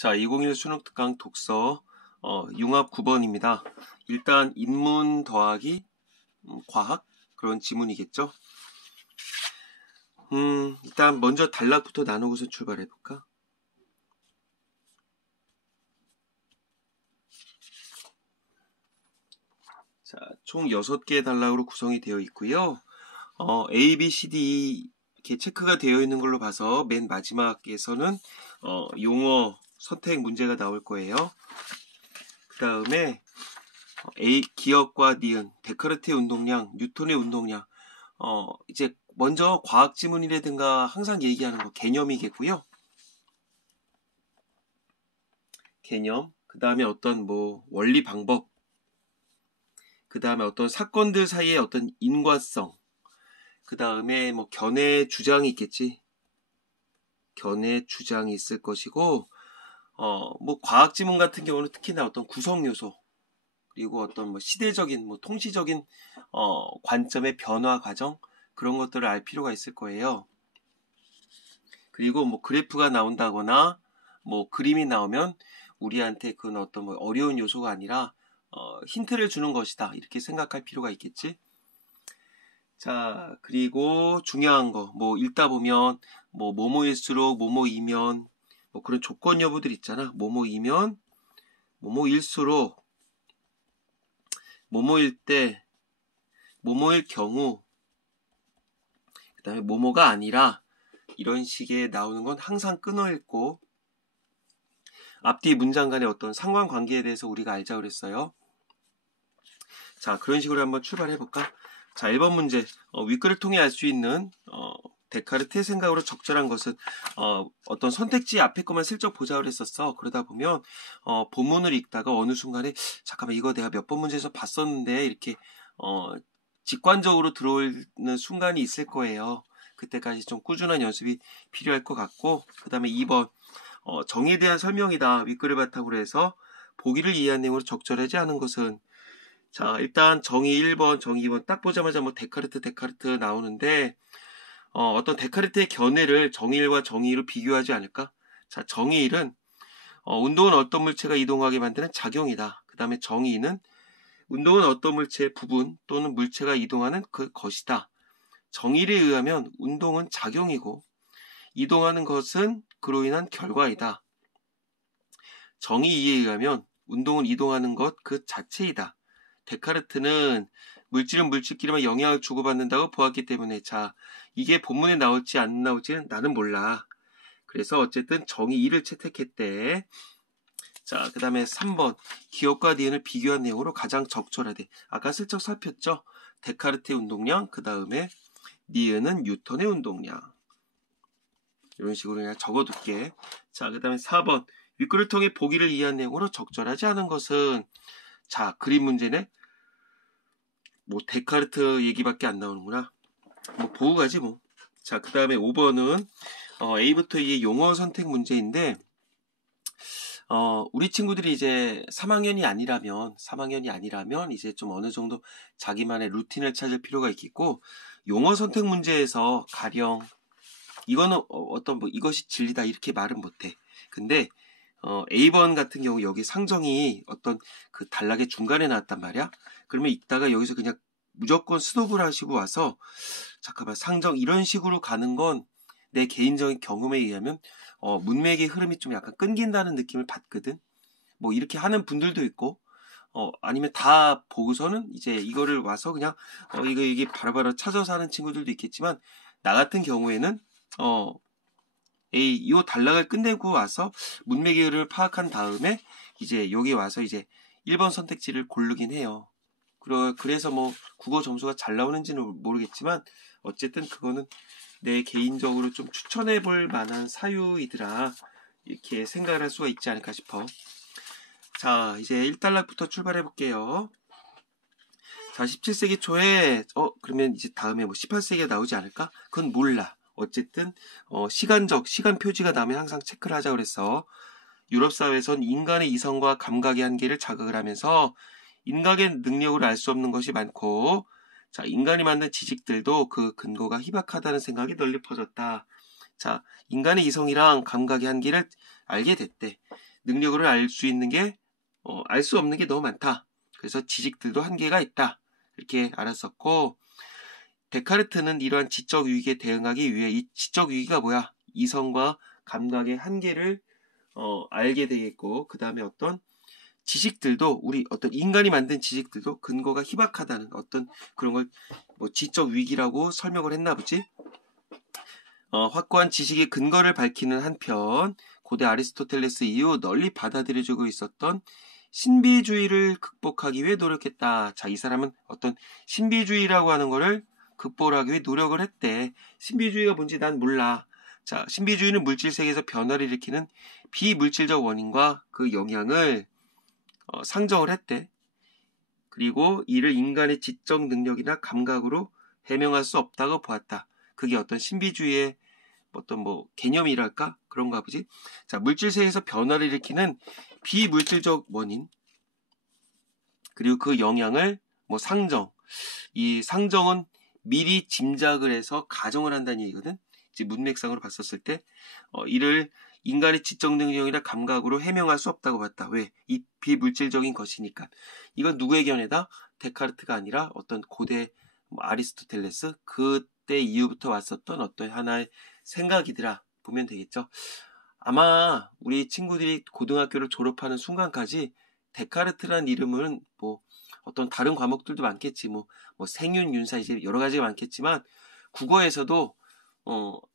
자, 2021 수능 특강 독서 융합 9번입니다. 일단 인문 더하기 과학 그런 지문이겠죠. 일단 먼저 단락부터 나누고서 출발해 볼까? 자, 총 6개의 단락으로 구성이 되어 있고요. A, B, C, D 이렇게 체크가 되어 있는 걸로 봐서 맨 마지막에서는 용어 선택 문제가 나올 거예요. 그 다음에 A, 기억과 니은, 데카르트의 운동량, 뉴턴의 운동량. 이제 먼저 과학 지문이라든가 항상 얘기하는 거 개념이겠고요. 개념, 그 다음에 어떤 원리 방법, 그 다음에 어떤 사건들 사이의 어떤 인과성, 그 다음에 견해 주장이 있겠지. 견해 주장이 있을 것이고, 과학 지문 같은 경우는 특히나 어떤 구성 요소, 그리고 어떤 시대적인, 통시적인, 관점의 변화 과정, 그런 것들을 알 필요가 있을 거예요. 그리고 그래프가 나온다거나, 그림이 나오면, 우리한테 그건 어떤 어려운 요소가 아니라, 힌트를 주는 것이다. 이렇게 생각할 필요가 있겠지. 자, 그리고 중요한 거, 읽다 보면, 뭐뭐일수록, 뭐뭐이면, 그런 조건 여부들 있잖아. 뭐뭐이면, 뭐뭐일수록, 뭐뭐일 때, 뭐뭐일 경우, 그 다음에 뭐뭐가 아니라, 이런 식의 나오는 건 항상 끊어 읽고, 앞뒤 문장 간의 어떤 상관관계에 대해서 우리가 알자 그랬어요. 자, 그런 식으로 한번 출발해 볼까? 자, 1번 문제. 윗글을 통해 알 수 있는 데카르트의 생각으로 적절한 것은 어떤 선택지 앞에 것만 슬쩍 보자 그랬었어. 그러다 보면 본문을 읽다가 어느 순간에 잠깐만 이거 내가 몇 번 문제에서 봤었는데 이렇게 직관적으로 들어오는 순간이 있을 거예요. 그때까지 좀 꾸준한 연습이 필요할 것 같고, 그 다음에 2번 정의에 대한 설명이다. 윗글을 바탕으로 해서 보기를 이해한 내용으로 적절하지 않은 것은. 자, 일단 정의 1번, 정의 2번 딱 보자마자 데카르트 나오는데 어떤 데카르트의 견해를 정의 1과 정의 2로 비교하지 않을까? 자, 정의 1은 운동은 어떤 물체가 이동하게 만드는 작용이다. 그 다음에 정의 2는 운동은 어떤 물체의 부분 또는 물체가 이동하는 그 것이다. 정의 1에 의하면 운동은 작용이고 이동하는 것은 그로 인한 결과이다. 정의 2에 의하면 운동은 이동하는 것 그 자체이다. 데카르트는 물질은 물질끼리만 영향을 주고받는다고 보았기 때문에, 자, 이게 본문에 나올지 안 나올지는 나는 몰라. 그래서 어쨌든 정의 2를 채택했대. 자, 그 다음에 3번 기억과 니은을 비교한 내용으로 가장 적절하대. 아까 슬쩍 살폈죠? 데카르트의 운동량, 그 다음에 니은은 뉴턴의 운동량. 이런 식으로 그냥 적어둘게. 자, 그 다음에 4번 윗글을 통해 보기를 이해한 내용으로 적절하지 않은 것은, 자, 그림 문제네. 데카르트 얘기밖에 안 나오는구나. 보고 가지 뭐. 자, 그 다음에 5번은 A부터 E의 용어 선택 문제인데, 우리 친구들이 이제 3학년이 아니라면 이제 좀 어느 정도 자기만의 루틴을 찾을 필요가 있겠고, 용어 선택 문제에서 가령 이거는 이것이 진리다 이렇게 말은 못해. 근데 A번 같은 경우 여기 상정이 어떤 그 단락의 중간에 나왔단 말이야. 그러면 이따가 여기서 그냥 무조건 스톱을 하시고 와서 잠깐만 상정 이런 식으로 가는 건 내 개인적인 경험에 의하면 문맥의 흐름이 좀 약간 끊긴다는 느낌을 받거든. 이렇게 하는 분들도 있고 아니면 다 보고서는 이제 이거를 와서 그냥 이게 바로바로 찾아서 하는 친구들도 있겠지만, 나 같은 경우에는 이 단락을 끝내고 와서 문맥의 흐름을 파악한 다음에 이제 여기 와서 이제 1번 선택지를 고르긴 해요. 그래서 국어 점수가 잘 나오는지는 모르겠지만 어쨌든 그거는 내 개인적으로 좀 추천해 볼 만한 사유이더라 이렇게 생각을 할 수가 있지 않을까 싶어. 자, 이제 1단락부터 출발해 볼게요. 자, 17세기 초에 그러면 이제 다음에 18세기가 나오지 않을까? 그건 몰라. 어쨌든 시간 표지가 나오면 항상 체크를 하자 그랬어. 유럽 사회에선 인간의 이성과 감각의 한계를 자극을 하면서 인간의 능력을 알 수 없는 것이 많고, 자, 인간이 만든 지식들도 그 근거가 희박하다는 생각이 널리 퍼졌다. 자, 인간의 이성이랑 감각의 한계를 알게 됐대. 능력을 알 수 있는 게 알 수 없는 게 너무 많다. 그래서 지식들도 한계가 있다. 이렇게 알았었고, 데카르트는 이러한 지적 위기에 대응하기 위해 이 지적 위기가 뭐야? 이성과 감각의 한계를 알게 되겠고, 그 다음에 어떤 지식들도 우리 어떤 인간이 만든 지식들도 근거가 희박하다는 어떤 그런 걸 뭐 지적 위기라고 설명을 했나 보지. 확고한 지식의 근거를 밝히는 한편 고대 아리스토텔레스 이후 널리 받아들여지고 있었던 신비주의를 극복하기 위해 노력했다. 자, 이 사람은 어떤 신비주의라고 하는 거를 극복하기 위해 노력을 했대. 신비주의가 뭔지 난 몰라. 자, 신비주의는 물질 세계에서 변화를 일으키는 비물질적 원인과 그 영향을 상정을 했대. 그리고 이를 인간의 지적 능력이나 감각으로 해명할 수 없다고 보았다. 그게 어떤 신비주의의 어떤 개념이랄까? 그런가 보지? 자, 물질 세계에서 변화를 일으키는 비물질적 원인, 그리고 그 영향을 상정. 이 상정은 미리 짐작을 해서 가정을 한다는 얘기거든. 이제 문맥상으로 봤었을 때 이를 인간의 지적 능력이나 감각으로 해명할 수 없다고 봤다. 왜? 이 비물질적인 것이니까. 이건 누구의 견해다? 데카르트가 아니라 어떤 고대 아리스토텔레스, 그때 이후부터 왔었던 어떤 하나의 생각이더라 보면 되겠죠. 아마 우리 친구들이 고등학교를 졸업하는 순간까지 데카르트란 이름은 어떤 다른 과목들도 많겠지. 생윤, 윤사 이제 여러 가지가 많겠지만 국어에서도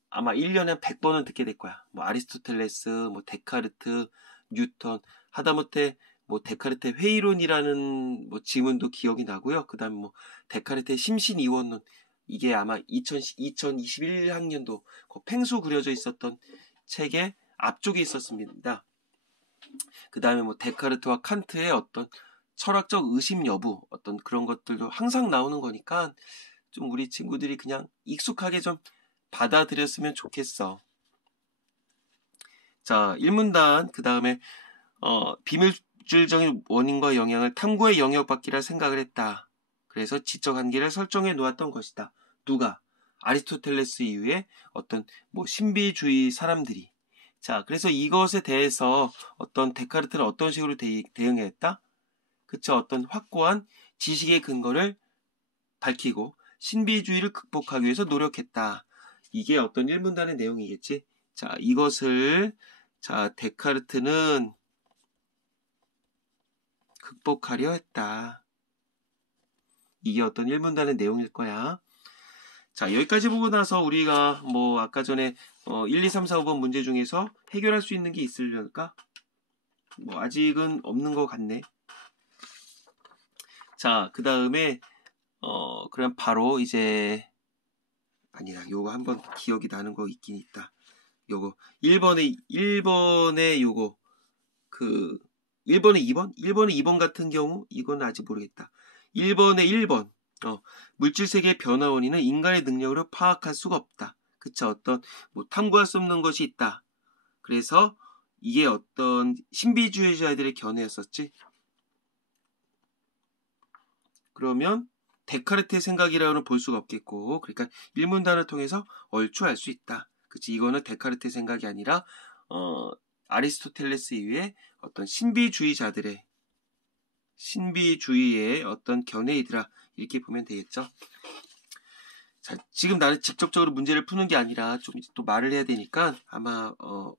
아마 1년에 한 100번은 듣게 될 거야. 아리스토텔레스, 데카르트, 뉴턴, 하다못해 데카르트의 회의론이라는 지문도 기억이 나고요. 그 다음에 데카르트의 심신이원론, 이게 아마 2021학년도 팽수 그려져 있었던 책의 앞쪽에 있었습니다. 그 다음에 데카르트와 칸트의 어떤 철학적 의심 여부, 어떤 그런 것들도 항상 나오는 거니까 좀 우리 친구들이 그냥 익숙하게 좀 받아들였으면 좋겠어. 자, 1문단 그 다음에 비물질적인 원인과 영향을 탐구의 영역 밖이라 생각을 했다. 그래서 지적 한계를 설정해 놓았던 것이다. 누가? 아리스토텔레스 이후에 어떤 신비주의 사람들이. 자, 그래서 이것에 대해서 어떤 데카르트는 어떤 식으로 대응했다? 그쵸? 어떤 확고한 지식의 근거를 밝히고 신비주의를 극복하기 위해서 노력했다. 이게 어떤 1문단의 내용이겠지? 자, 이것을 데카르트는 극복하려 했다. 이게 어떤 1문단의 내용일 거야. 자, 여기까지 보고 나서 우리가 아까 전에 1, 2, 3, 4, 5번 문제 중에서 해결할 수 있는 게 있으려까? 아직은 없는 것 같네. 자, 그 다음에 그럼 바로 이제 아니다. 요거 한번 기억이 나는 거 있긴 있다. 요거 1번에 요거 1번에 2번? 1번에 2번 같은 경우 이건 아직 모르겠다. 1번에 1번 물질 세계의 변화 원인은 인간의 능력으로 파악할 수가 없다. 그쵸? 어떤 탐구할 수 없는 것이 있다. 그래서 이게 어떤 신비주의자들의 견해였었지. 그러면 데카르트의 생각이라고는 볼 수가 없겠고, 그러니까 1문단을 통해서 얼추 알 수 있다. 그치? 이거는 데카르트의 생각이 아니라 아리스토텔레스 이후에 어떤 신비주의의 어떤 견해이더라. 이렇게 보면 되겠죠. 자, 지금 나는 직접적으로 문제를 푸는 게 아니라 좀 또 말을 해야 되니까 아마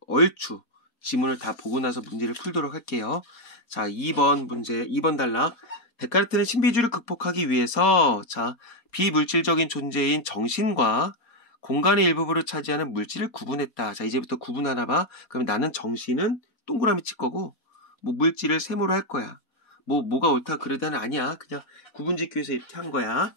얼추 지문을 다 보고 나서 문제를 풀도록 할게요. 자, 2번 문제, 2번 단락. 데카르트는 신비주의를 극복하기 위해서 비물질적인 존재인 정신과 공간의 일부분을 차지하는 물질을 구분했다. 자, 이제부터 구분하나 봐. 그러면 나는 정신은 동그라미 칠 거고 물질을 세모로 할 거야. 뭐가 옳다 그러다는 아니야. 그냥 구분짓기 위해서 이렇게 한 거야.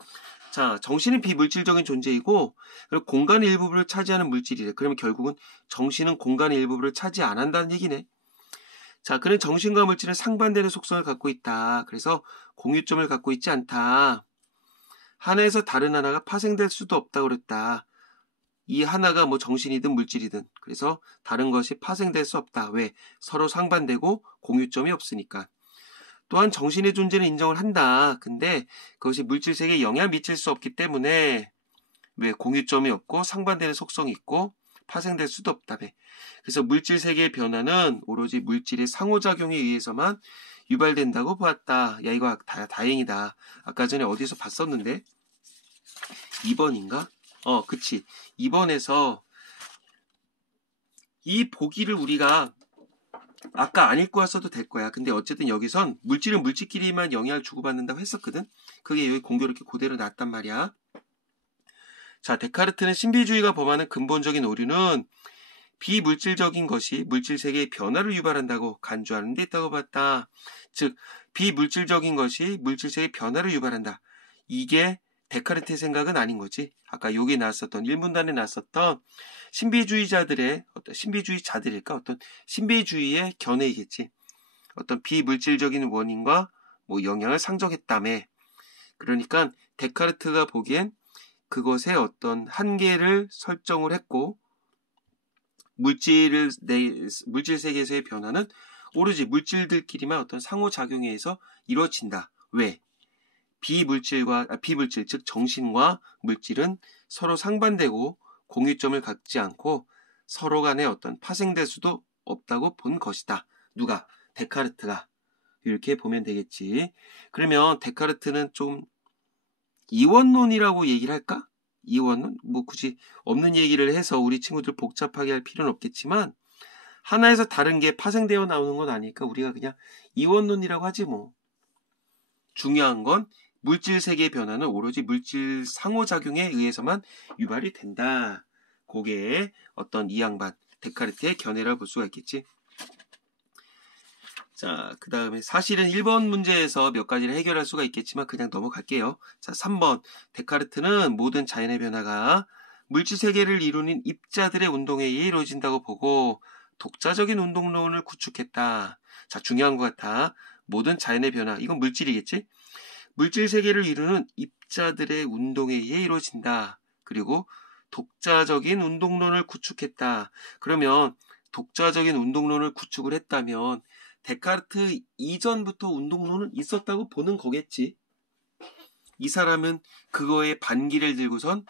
자, 정신은 비물질적인 존재이고 그리고 공간의 일부분을 차지하는 물질이래. 그러면 결국은 정신은 공간의 일부분을 차지 안 한다는 얘기네. 자, 그는 정신과 물질은 상반되는 속성을 갖고 있다. 그래서 공유점을 갖고 있지 않다. 하나에서 다른 하나가 파생될 수도 없다고 그랬다. 이 하나가 정신이든 물질이든 그래서 다른 것이 파생될 수 없다. 왜? 서로 상반되고 공유점이 없으니까. 또한 정신의 존재는 인정을 한다. 근데 그것이 물질 세계에 영향을 미칠 수 없기 때문에 왜 공유점이 없고 상반되는 속성이 있고 파생될 수도 없다며. 그래서 물질 세계의 변화는 오로지 물질의 상호작용에 의해서만 유발된다고 보았다. 야, 이거 다행이다. 아까 전에 어디서 봤었는데? 2번인가? 그치. 2번에서 이 보기를 우리가 아까 안 읽고 왔어도 될 거야. 근데 어쨌든 여기선 물질은 물질끼리만 영향을 주고받는다고 했었거든. 그게 여기 공교롭게 그대로 나왔단 말이야. 자, 데카르트는 신비주의가 범하는 근본적인 오류는 비물질적인 것이 물질 세계의 변화를 유발한다고 간주하는 데 있다고 봤다. 즉, 비물질적인 것이 물질 세계의 변화를 유발한다. 이게 데카르트의 생각은 아닌 거지. 아까 여기 나왔었던 1문단에 나왔었던 신비주의자들의 어떤 신비주의의 견해이겠지. 어떤 비물질적인 원인과 영향을 상정했다며. 그러니까 데카르트가 보기엔 그것의 어떤 한계를 설정을 했고, 물질 세계에서의 변화는 오로지 물질들끼리만 어떤 상호작용에 의해서 이루어진다. 왜? 비물질, 즉 정신과 물질은 서로 상반되고 공유점을 갖지 않고 서로 간에 어떤 파생될 수도 없다고 본 것이다. 누가? 데카르트가. 이렇게 보면 되겠지. 그러면 데카르트는 좀 이원론이라고 얘기를 할까? 이원론? 굳이 없는 얘기를 해서 우리 친구들 복잡하게 할 필요는 없겠지만 하나에서 다른 게 파생되어 나오는 건 아니니까 우리가 그냥 이원론이라고 하지 뭐. 중요한 건 물질 세계의 변화는 오로지 물질 상호작용에 의해서만 유발이 된다. 그게 어떤 이 양반 데카르트의 견해라고 볼 수가 있겠지. 자, 그 다음에 사실은 1번 문제에서 몇 가지를 해결할 수가 있겠지만 그냥 넘어갈게요. 자, 3번. 데카르트는 모든 자연의 변화가 물질 세계를 이루는 입자들의 운동에 의해 이루어진다고 보고 독자적인 운동론을 구축했다. 자, 중요한 것 같아. 모든 자연의 변화. 이건 물질이겠지? 물질 세계를 이루는 입자들의 운동에 의해 이루어진다. 그리고 독자적인 운동론을 구축했다. 그러면 독자적인 운동론을 구축을 했다면 데카르트 이전부터 운동론은 있었다고 보는 거겠지. 이 사람은 그거에 반기를 들고선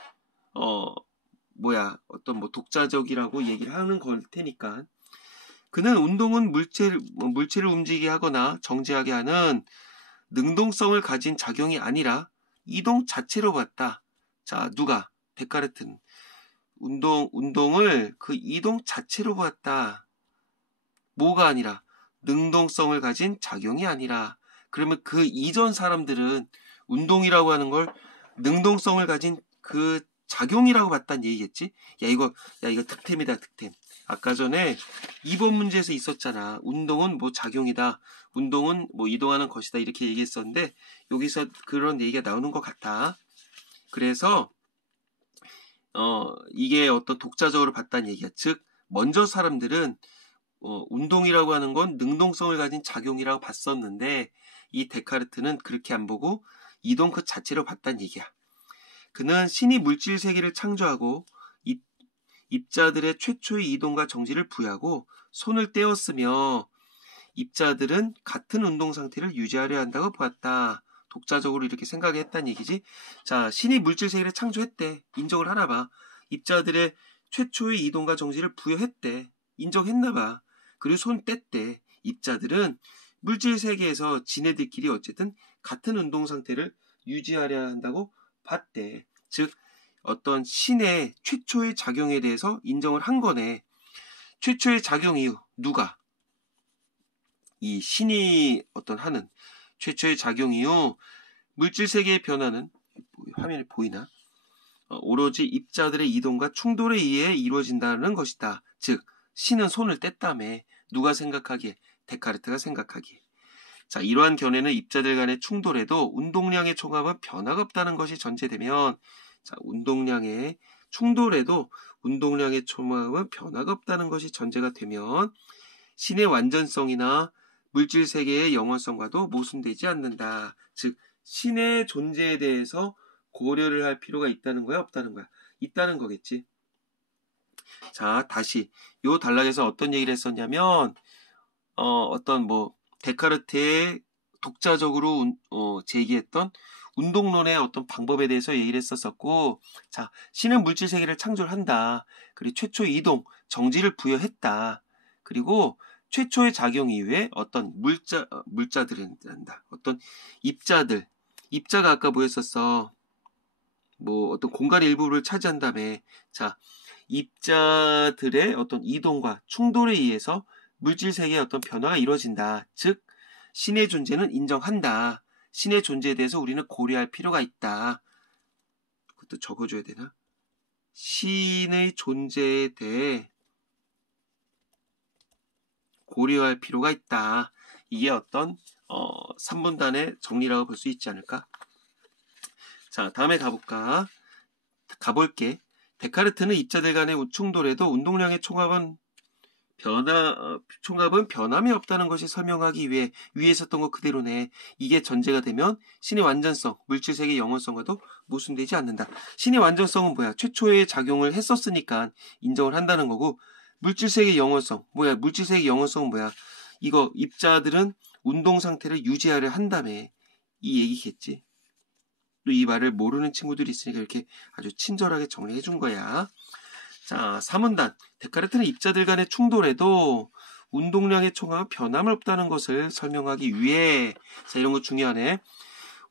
어떤 독자적이라고 얘기를 하는 걸 테니까. 그는 운동은 물체를 움직이게 하거나 정지하게 하는 능동성을 가진 작용이 아니라 이동 자체로 봤다. 자, 누가? 데카르트는 운동을 그 이동 자체로 봤다. 뭐가 아니라 능동성을 가진 작용이 아니라. 그러면 그 이전 사람들은 운동이라고 하는 걸 능동성을 가진 그 작용이라고 봤다는 얘기겠지? 이거 득템이다, 득템. 아까 전에 2번 문제에서 있었잖아. 운동은 작용이다. 운동은 이동하는 것이다. 이렇게 얘기했었는데 여기서 그런 얘기가 나오는 것 같아. 그래서 이게 어떤 독자적으로 봤다는 얘기야. 즉 먼저 사람들은 운동이라고 하는 건 능동성을 가진 작용이라고 봤었는데 이 데카르트는 그렇게 안 보고 이동 그 자체로 봤다는 얘기야. 그는 신이 물질 세계를 창조하고 입자들의 최초의 이동과 정지를 부여하고 손을 떼었으며 입자들은 같은 운동 상태를 유지하려 한다고 보았다. 독자적으로 이렇게 생각했다는 얘기지. 자, 신이 물질 세계를 창조했대. 인정을 하나 봐. 입자들의 최초의 이동과 정지를 부여했대. 인정했나 봐. 그리고 손 뗐대. 입자들은 물질 세계에서 지네들끼리 어쨌든 같은 운동 상태를 유지하려 한다고 봤대. 즉 어떤 신의 최초의 작용에 대해서 인정을 한 거네. 최초의 작용 이후 누가? 이 신이 하는 최초의 작용 이후 물질 세계의 변화는 화면에 보이나? 오로지 입자들의 이동과 충돌에 의해 이루어진다는 것이다. 즉 신은 손을 뗐다며. 누가 생각하기에? 데카르트가 생각하기에. 자, 이러한 견해는 입자들 간의 충돌에도 운동량의 총합은 변화가 없다는 것이 전제되면, 자, 운동량의 충돌에도 운동량의 총합은 변화가 없다는 것이 전제가 되면 신의 완전성이나 물질 세계의 영원성과도 모순되지 않는다. 즉 신의 존재에 대해서 고려를 할 필요가 있다는 거야, 없다는 거야? 있다는 거겠지. 자, 다시 요 단락에서 어떤 얘기를 했었냐면 데카르트의 독자적으로 제기했던 운동론의 어떤 방법에 대해서 얘기를 했었었고, 자, 신은 물질 세계를 창조를 한다. 그리고 최초의 이동, 정지를 부여했다. 그리고 최초의 작용 이후에 어떤 물자들은 한다. 어떤 입자가 아까 뭐였었어? 뭐 어떤 공간의 일부를 차지한 다음에, 자, 입자들의 어떤 이동과 충돌에 의해서 물질 세계의 어떤 변화가 이루어진다. 즉, 신의 존재는 인정한다. 신의 존재에 대해서 우리는 고려할 필요가 있다. 그것도 적어줘야 되나? 신의 존재에 대해 고려할 필요가 있다. 이게 어떤 3분단의 정리라고 볼 수 있지 않을까? 자, 다음에 가볼게. 데카르트는 입자들 간의 충돌에도 운동량의 총합은 변함이 없다는 것이 설명하기 위해 위에 있었던 것 그대로네. 이게 전제가 되면 신의 완전성, 물질세계의 영원성과도 모순되지 않는다. 신의 완전성은 뭐야? 최초의 작용을 했었으니까 인정을 한다는 거고, 물질세계의 영원성, 뭐야? 물질세계의 영원성은 뭐야? 이거 입자들은 운동 상태를 유지하려 한다며. 이 얘기겠지. 또 이 말을 모르는 친구들이 있으니까 이렇게 아주 친절하게 정리해 준 거야. 자, 3문단. 데카르트는 입자들 간의 충돌에도 운동량의 총합은 변함이 없다는 것을 설명하기 위해, 자, 이런 거 중요하네.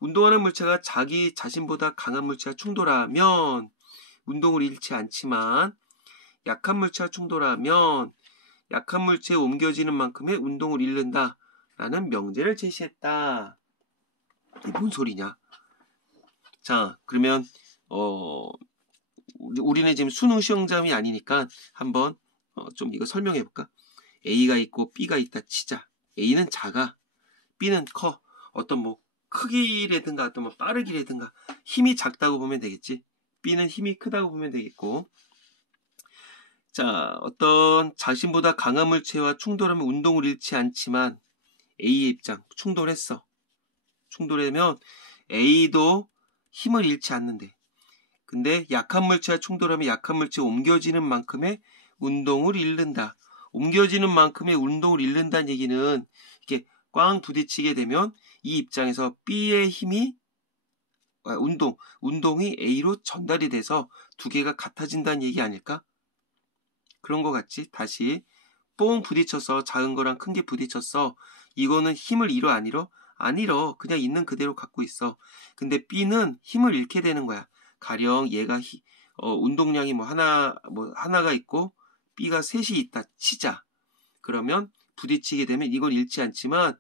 운동하는 물체가 자기 자신보다 강한 물체와 충돌하면 운동을 잃지 않지만, 약한 물체와 충돌하면 약한 물체에 옮겨지는 만큼의 운동을 잃는다 라는 명제를 제시했다. 이게 뭔 소리냐? 자, 그러면 우리는 지금 수능 시험장이 아니니까 한번 좀 이거 설명해 볼까? A가 있고 B가 있다 치자. A는 작아, B는 커. 어떤 뭐 크기라든가 어떤 뭐 빠르기라든가 힘이 작다고 보면 되겠지. B는 힘이 크다고 보면 되겠고. 자, 어떤 자신보다 강한 물체와 충돌하면 운동을 잃지 않지만 A의 입장, 충돌했어. 충돌하면 A도 힘을 잃지 않는데, 근데 약한 물체와 충돌하면 약한 물체에 옮겨지는 만큼의 운동을 잃는다. 옮겨지는 만큼의 운동을 잃는다는 얘기는 이렇게 꽝 부딪히게 되면 이 입장에서 B의 힘이 운동이 A로 전달이 돼서 두 개가 같아진다는 얘기 아닐까? 그런 거 같지? 다시 뽕 부딪혀서 작은 거랑 큰 게 부딪혔어. 이거는 힘을 잃어 안 잃어? 안 잃어. 그냥 있는 그대로 갖고 있어. 근데 B는 힘을 잃게 되는 거야. 가령 얘가 운동량이 하나가 있고 B가 셋이 있다 치자. 그러면 부딪히게 되면 이건 잃지 않지만,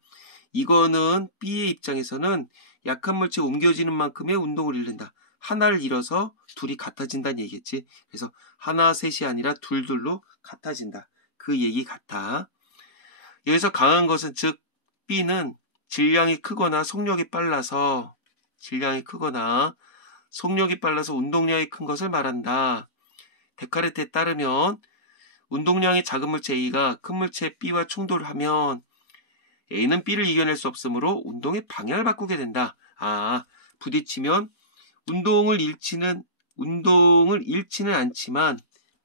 이거는 B의 입장에서는 약한 물체에 옮겨지는 만큼의 운동을 잃는다. 하나를 잃어서 둘이 같아진다는 얘기겠지. 그래서 하나 셋이 아니라 둘로 같아진다. 그 얘기 같아. 여기서 강한 것은, 즉 B는 질량이 크거나 속력이 빨라서 운동량이 큰 것을 말한다. 데카르트에 따르면 운동량이 작은 물체 A가 큰 물체 B와 충돌하면 A는 B를 이겨낼 수 없으므로 운동의 방향을 바꾸게 된다. 아, 부딪히면 운동을 잃지는 않지만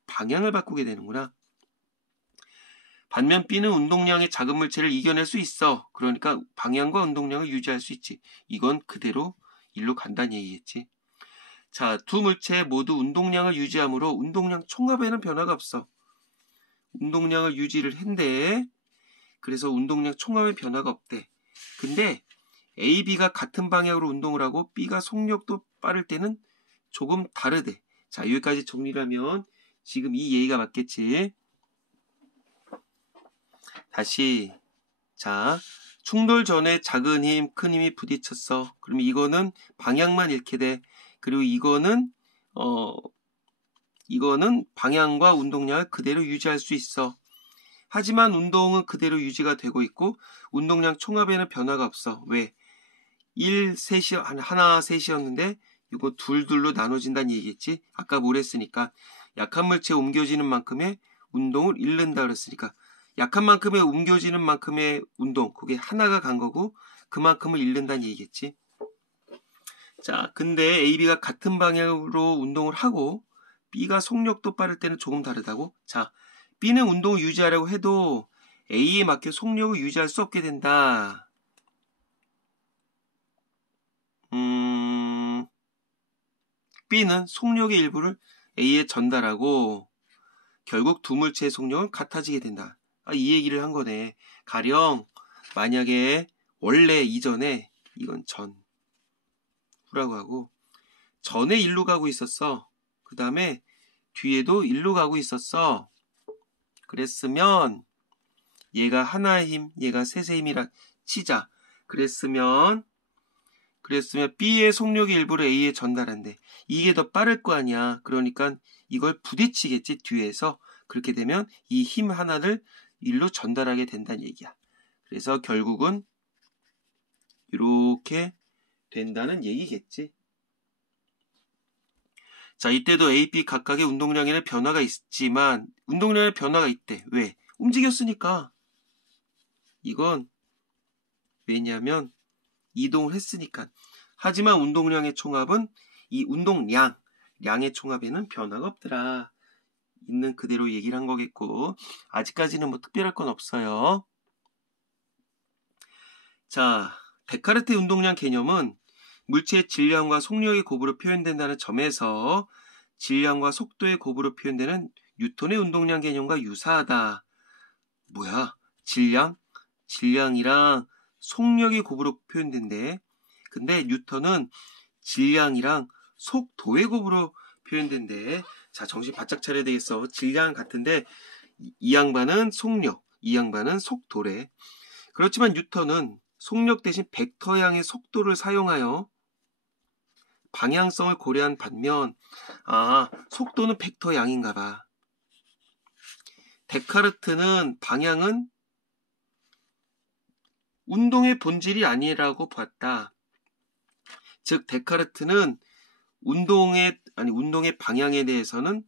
방향을 바꾸게 되는구나. 반면 B는 운동량의 작은 물체를 이겨낼 수 있어. 그러니까 방향과 운동량을 유지할 수 있지. 이건 그대로 일로 간다는 얘기겠지. 자, 두 물체 모두 운동량을 유지하므로 운동량 총합에는 변화가 없어. 운동량을 유지를 한대. 그래서 운동량 총합에 변화가 없대. 근데 A, B가 같은 방향으로 운동을 하고 B가 속력도 빠를 때는 조금 다르대. 자, 여기까지 정리를 하면 지금 이 얘기가 맞겠지. 다시, 자, 충돌 전에 작은 힘, 큰 힘이 부딪혔어. 그러면 이거는 방향만 잃게 돼. 그리고 이거는 방향과 운동량을 그대로 유지할 수 있어. 하지만 운동은 그대로 유지가 되고 있고 운동량 총합에는 변화가 없어. 왜? 하나 셋이었는데 이거 둘로 나눠진다는 얘기겠지. 아까 뭘 했으니까 약한 물체에 옮겨지는 만큼의 운동을 잃는다 그랬으니까 약한 만큼의 옮겨지는 만큼의 운동, 그게 하나가 간 거고 그만큼을 잃는다는 얘기겠지. 자, 근데 A, B가 같은 방향으로 운동을 하고 B가 속력도 빠를 때는 조금 다르다고? 자, B는 운동을 유지하려고 해도 A에 맞게 속력을 유지할 수 없게 된다. B는 속력의 일부를 A에 전달하고 결국 두 물체의 속력은 같아지게 된다. 이 얘기를 한 거네. 가령 만약에 원래 이전에 이건 전 후라고 하고 전에 일로 가고 있었어. 그 다음에 뒤에도 일로 가고 있었어. 그랬으면 얘가 하나의 힘, 얘가 셋의 힘이라 치자. 그랬으면 B의 속력의 일부를 A에 전달한대. 이게 더 빠를 거 아니야. 그러니까 이걸 부딪히겠지, 뒤에서. 그렇게 되면 이 힘 하나를 일로 전달하게 된다는 얘기야. 그래서 결국은 이렇게 된다는 얘기겠지. 자, 이때도 A, B 각각의 운동량에는 변화가 있지만 운동량에 변화가 있대. 왜? 움직였으니까. 이건 왜냐면 이동을 했으니까. 하지만 운동량의 총합은 이 양의 총합에는 변화가 없더라. 있는 그대로 얘기를 한 거겠고, 아직까지는 뭐 특별할 건 없어요. 자, 데카르트의 운동량 개념은 물체의 질량과 속력의 곱으로 표현된다는 점에서 질량과 속도의 곱으로 표현되는 뉴턴의 운동량 개념과 유사하다. 뭐야? 질량이랑 속력의 곱으로 표현된대. 근데 뉴턴은 질량이랑 속도의 곱으로 표현된대. 자, 정신 바짝 차려야 되겠어. 질량 같은데 이 양반은 속력, 이 양반은 속도래. 그렇지만 뉴턴은 속력 대신 벡터양의 속도를 사용하여 방향성을 고려한 반면 속도는 벡터양인가 봐. 데카르트는 방향은 운동의 본질이 아니라고 봤다. 즉 데카르트는 운동의 방향에 대해서는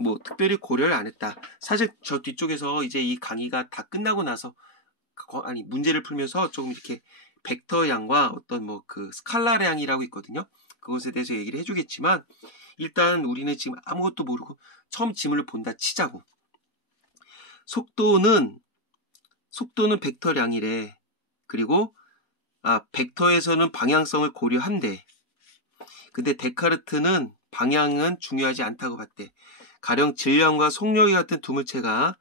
뭐 특별히 고려를 안 했다. 사실 저 뒤쪽에서 이제 이 강의가 다 끝나고 나서 문제를 풀면서 조금 이렇게 벡터양과 어떤 뭐 그 스칼라량이라고 있거든요. 그것에 대해서 얘기를 해주겠지만 일단 우리는 지금 아무것도 모르고 처음 지문을 본다 치자고. 속도는 벡터량이래. 그리고 벡터에서는 방향성을 고려한대. 근데 데카르트는 방향은 중요하지 않다고 봤대. 가령 질량과 속력이 같은 두 물체가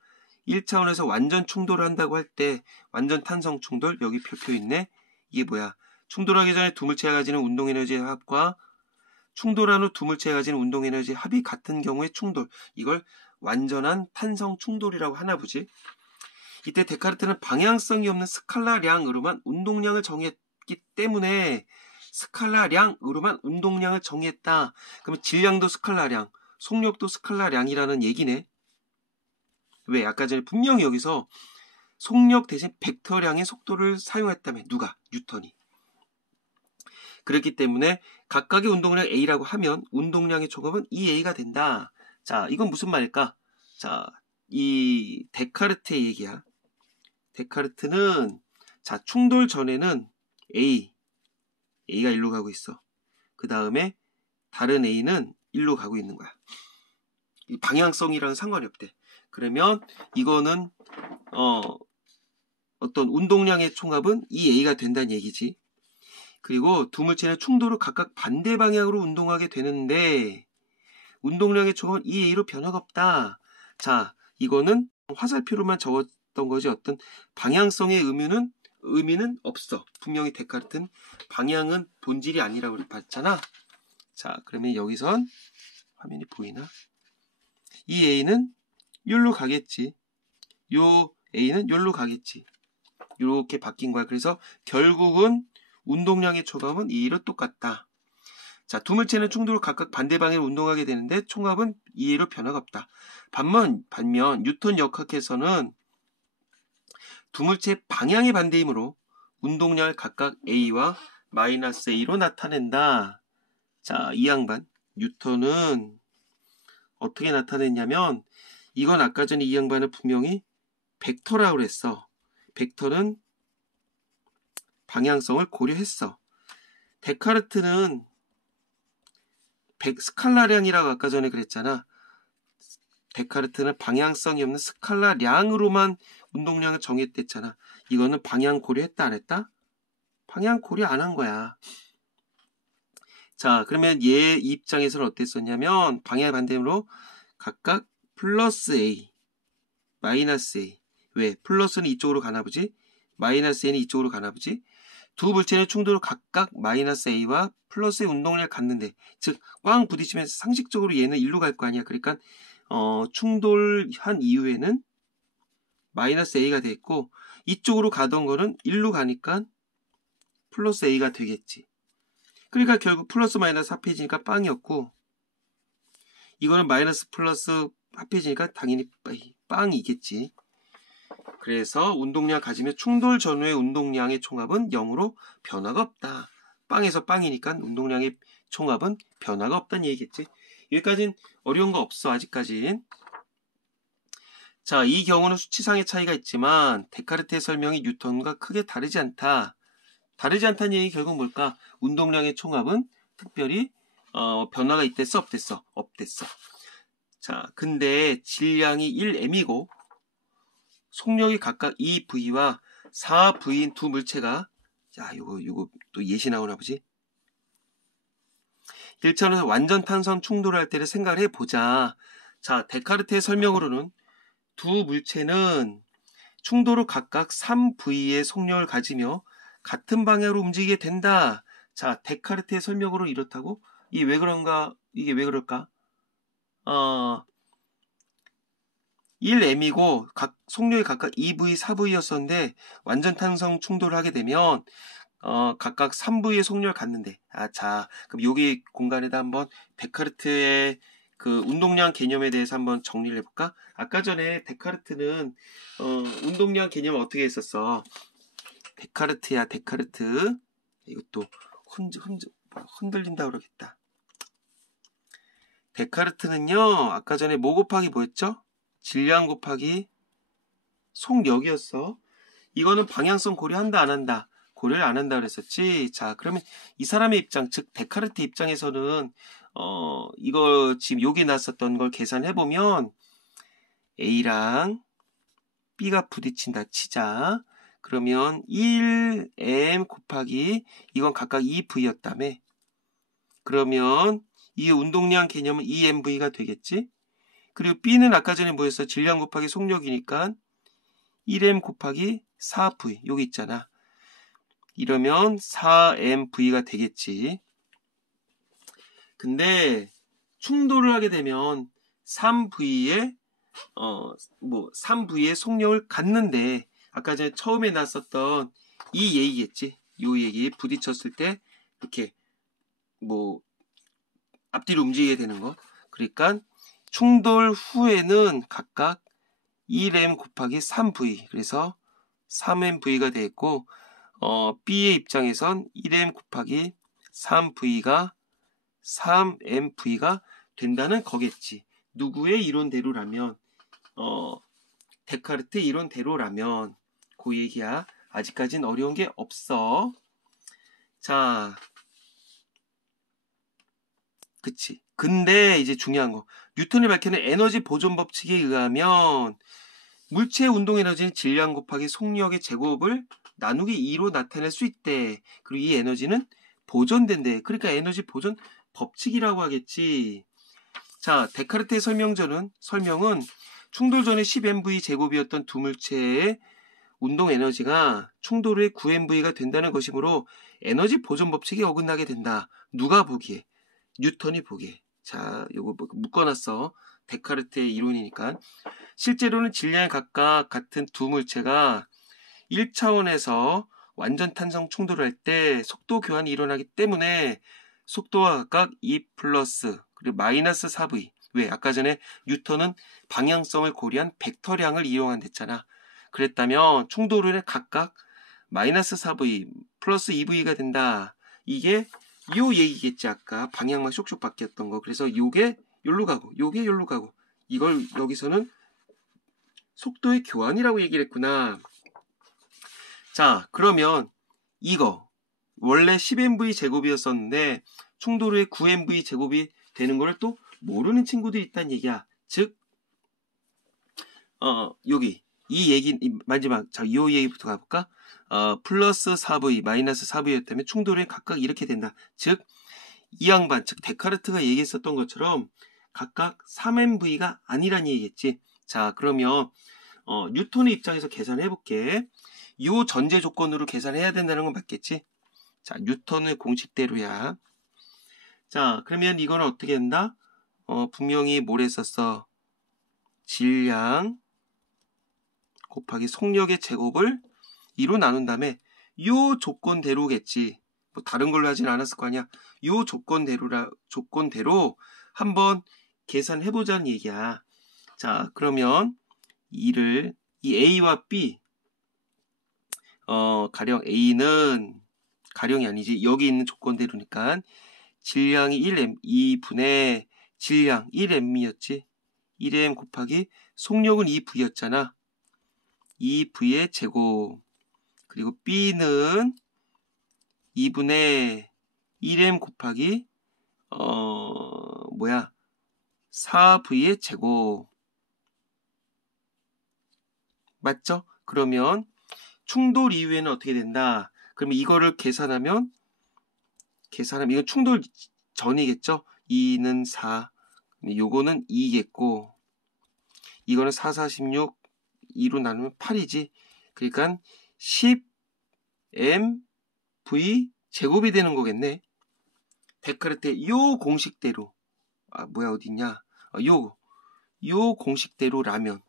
1차원에서 완전 충돌을 한다고 할 때 완전 탄성 충돌, 여기 별표 있네. 이게 뭐야? 충돌하기 전에 두 물체가 가지는 운동 에너지의 합과 충돌한 후 두 물체가 가지는 운동 에너지의 합이 같은 경우의 충돌, 이걸 완전한 탄성 충돌이라고 하나 보지. 이때 데카르트는 방향성이 없는 스칼라량으로만 운동량을 정했기 때문에 스칼라량으로만 운동량을 정했다. 그러면 질량도 스칼라량, 속력도 스칼라량이라는 얘기네. 왜? 아까 전에 분명히 여기서 속력 대신 벡터량의 속도를 사용했다며. 누가? 뉴턴이. 그렇기 때문에 각각의 운동량 A라고 하면 운동량의 총합은 EA가 된다. 자, 이건 무슨 말일까? 자, 이 데카르트의 얘기야. 데카르트는 자, 충돌 전에는 A가 일로 가고 있어. 그 다음에 다른 A는 일로 가고 있는 거야. 이 방향성이랑 상관이 없대. 그러면 이거는 어떤 운동량의 총합은 EA가 된다는 얘기지. 그리고 두 물체는 충돌을 각각 반대 방향으로 운동하게 되는데 운동량의 총합은 EA로 변화가 없다. 자, 이거는 화살표로만 적었던 거지 어떤 방향성의 의미는 없어. 분명히 데카르트는 방향은 본질이 아니라고 봤잖아. 자, 그러면 여기선 화면이 보이나? 이 A는 여기로 가겠지. 요 A는 여기로 가겠지. 이렇게 바뀐 거야. 그래서 결국은 운동량의 총합은 E로 똑같다. 자, 두 물체는 충돌을 각각 반대 방향으로 운동하게 되는데 총합은 E로 변화가 없다. 반면 뉴턴 역학에서는 두 물체의 방향의 반대이므로 운동량을 각각 A와 마이너스 A로 나타낸다. 자, 이 양반 뉴턴은 어떻게 나타냈냐면 이건 아까 전에 이 양반은 분명히 벡터라고 그랬어. 벡터는 방향성을 고려했어. 데카르트는 스칼라량이라고 아까 전에 그랬잖아. 데카르트는 방향성이 없는 스칼라량으로만 운동량을 정했댔잖아. 이거는 방향 고려했다 안 했다? 방향 고려 안 한 거야. 자, 그러면 얘 입장에서는 어땠었냐면 방향 반대로 각각 플러스 A, 마이너스 A. 왜? 플러스는 이쪽으로 가나 보지? 마이너스 A는 이쪽으로 가나 보지? 두 물체는 충돌로 각각 마이너스 A와 플러스의 운동량을 갖는데, 즉 꽝 부딪히면서 상식적으로 얘는 일로 갈 거 아니야. 그러니까 충돌한 이후에는 마이너스 A가 됐고, 이쪽으로 가던 거는 일로 가니까 플러스 A가 되겠지. 그러니까 결국 플러스 마이너스 합해지니까 빵이었고, 이거는 마이너스 플러스 합해지니까 당연히 빵이겠지. 그래서 운동량 가지면 충돌 전후의 운동량의 총합은 0으로 변화가 없다. 빵에서 빵이니까 운동량의 총합은 변화가 없다는 얘기겠지. 여기까지는 어려운 거 없어, 아직까진. 자, 이 경우는 수치상의 차이가 있지만 데카르트의 설명이 뉴턴과 크게 다르지 않다. 다르지 않다는 얘기 결국 뭘까? 운동량의 총합은 특별히 변화가 있댔어, 없댔어? 없댔어. 자, 근데 질량이 1m이고 속력이 각각 2v와 4v인 두 물체가, 자, 요거 또 예시 나오나 보지? 1차원에서 완전 탄성 충돌할 때를 생각을 해보자. 자, 데카르트의 설명으로는 두 물체는 충돌로 각각 3v의 속력을 가지며 같은 방향으로 움직이게 된다. 자, 데카르트의 설명으로 이렇다고? 이게 왜 그런가? 이게 왜 그럴까? 1m이고 속력이 각각 2v, 4v였었는데 완전 탄성 충돌을 하게 되면 각각 3v의 속력을 갖는데, 자, 그럼 여기 공간에다 한번 데카르트의 그 운동량 개념에 대해서 한번 정리를 해볼까? 아까 전에 데카르트는 운동량 개념을 어떻게 했었어? 데카르트야, 데카르트. 이것도 흔들린다 그러겠다. 데카르트는요, 아까 전에 뭐 곱하기 뭐였죠? 질량 곱하기 속력이었어. 이거는 방향성 고려한다, 안 한다? 고려를 안 한다 그랬었지. 자, 그러면 이 사람의 입장, 즉 데카르트 입장에서는 이거 지금 여기 났었던 걸 계산해보면 A랑 B가 부딪힌다 치자. 그러면 1m 곱하기 이건 각각 2v였다며. 그러면 이 운동량 개념은 2mv가 되겠지. 그리고 B는 아까 전에 뭐였어? 질량 곱하기 속력이니까 1m 곱하기 4v 여기 있잖아. 이러면 4mv가 되겠지. 근데 충돌을 하게 되면 3v의 3v의 속력을 갖는데, 아까 전에 처음에 났었던 이 얘기겠지. 요 얘기 부딪혔을 때 이렇게 앞뒤로 움직이게 되는 거. 그러니까 충돌 후에는 각각 1m 곱하기 3v, 그래서 3mv가 되겠고, B의 입장에선 1m 곱하기 3v가 3mv가 된다는 거겠지. 누구의 이론대로라면, 데카르트 이론대로라면 그 얘기야. 아직까진 어려운 게 없어. 자, 그치. 근데 이제 중요한 거, 뉴턴이 밝혀낸 에너지 보존 법칙에 의하면 물체의 운동 에너지는 질량 곱하기 속력의 제곱을 나누기 2로 나타낼 수 있대. 그리고 이 에너지는 보존된대. 그러니까 에너지 보존 법칙이라고 하겠지. 자, 데카르트의 설명은 충돌 전에 10mv 제곱이었던 두 물체의 운동 에너지가 충돌 후에 9mv가 된다는 것이므로 에너지 보존 법칙에 어긋나게 된다. 누가 보기에? 뉴턴이 보기에. 자, 요거 묶어놨어. 데카르트의 이론이니까. 실제로는 질량이 각각 같은 두 물체가 1차원에서 완전 탄성 충돌을 할 때 속도 교환이 일어나기 때문에 속도와 각각 2 플러스 그리고 마이너스 4v. 왜? 아까 전에 뉴턴은 방향성을 고려한 벡터량을 이용한댔잖아. 그랬다면 충돌은 각각 마이너스 4v 플러스 2v가 된다. 이게 요 얘기겠지. 아까 방향만 쇽쇽 바뀌었던 거. 그래서 요게 요로 가고 요게 요로 가고, 이걸 여기서는 속도의 교환이라고 얘기를 했구나. 자, 그러면 이거 원래 10mv 제곱이었었는데 충돌 후에 9mv 제곱이 되는 걸 또 모르는 친구들이 있다는 얘기야. 즉 여기 이 얘기 마지막, 자, 이 얘기부터 가볼까? 플러스 4v 마이너스 4v였다면 충돌 후에 각각 이렇게 된다. 즉 이 양반, 즉 데카르트가 얘기했었던 것처럼 각각 3MV가 아니란 얘기겠지. 자, 그러면 뉴턴의 입장에서 계산해 볼게. 요 전제 조건으로 계산해야 된다는 건 맞겠지? 자, 뉴턴의 공식대로야. 자, 그러면 이거는 어떻게 된다? 분명히 뭘 했었어? 질량 곱하기 속력의 제곱을 2로 나눈 다음에 요 조건대로겠지. 뭐 다른 걸로 하진 않았을 거 아니야. 요 조건대로 한번 계산해보자는 얘기야. 자, 그러면 이 A와 B, 가령 A는, 가령이 아니지, 여기 있는 조건대로니까 질량이 1m, 2분의 질량 1m이었지. 1m 곱하기 속력은 2V였잖아. 2V의 제곱. 그리고 B는 2분의 1m 곱하기 4V의 제곱. 맞죠? 그러면 충돌 이후에는 어떻게 된다? 그러면 이거를 계산하면 이건 충돌 전이겠죠? 2는 4, 요거는 2겠고, 이거는 4, 4, 16, 2로 나누면 8이지. 그러니까 10mv 제곱이 되는 거겠네. 데카르트의 요 공식대로, 어딨냐? 요 공식대로라면,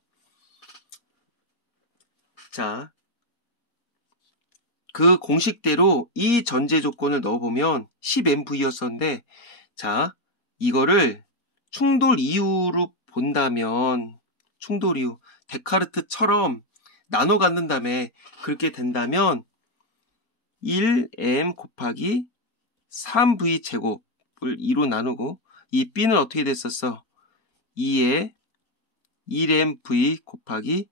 자, 그 공식대로 이 전제 조건을 넣어보면 10mv였었는데, 자, 이거를 충돌 이후로 본다면, 충돌 이후 데카르트처럼 나눠 갖는 다음에 그렇게 된다면 1m 곱하기 3v 제곱을 2로 나누고, 이 b는 어떻게 됐었어? 2에 1mv 곱하기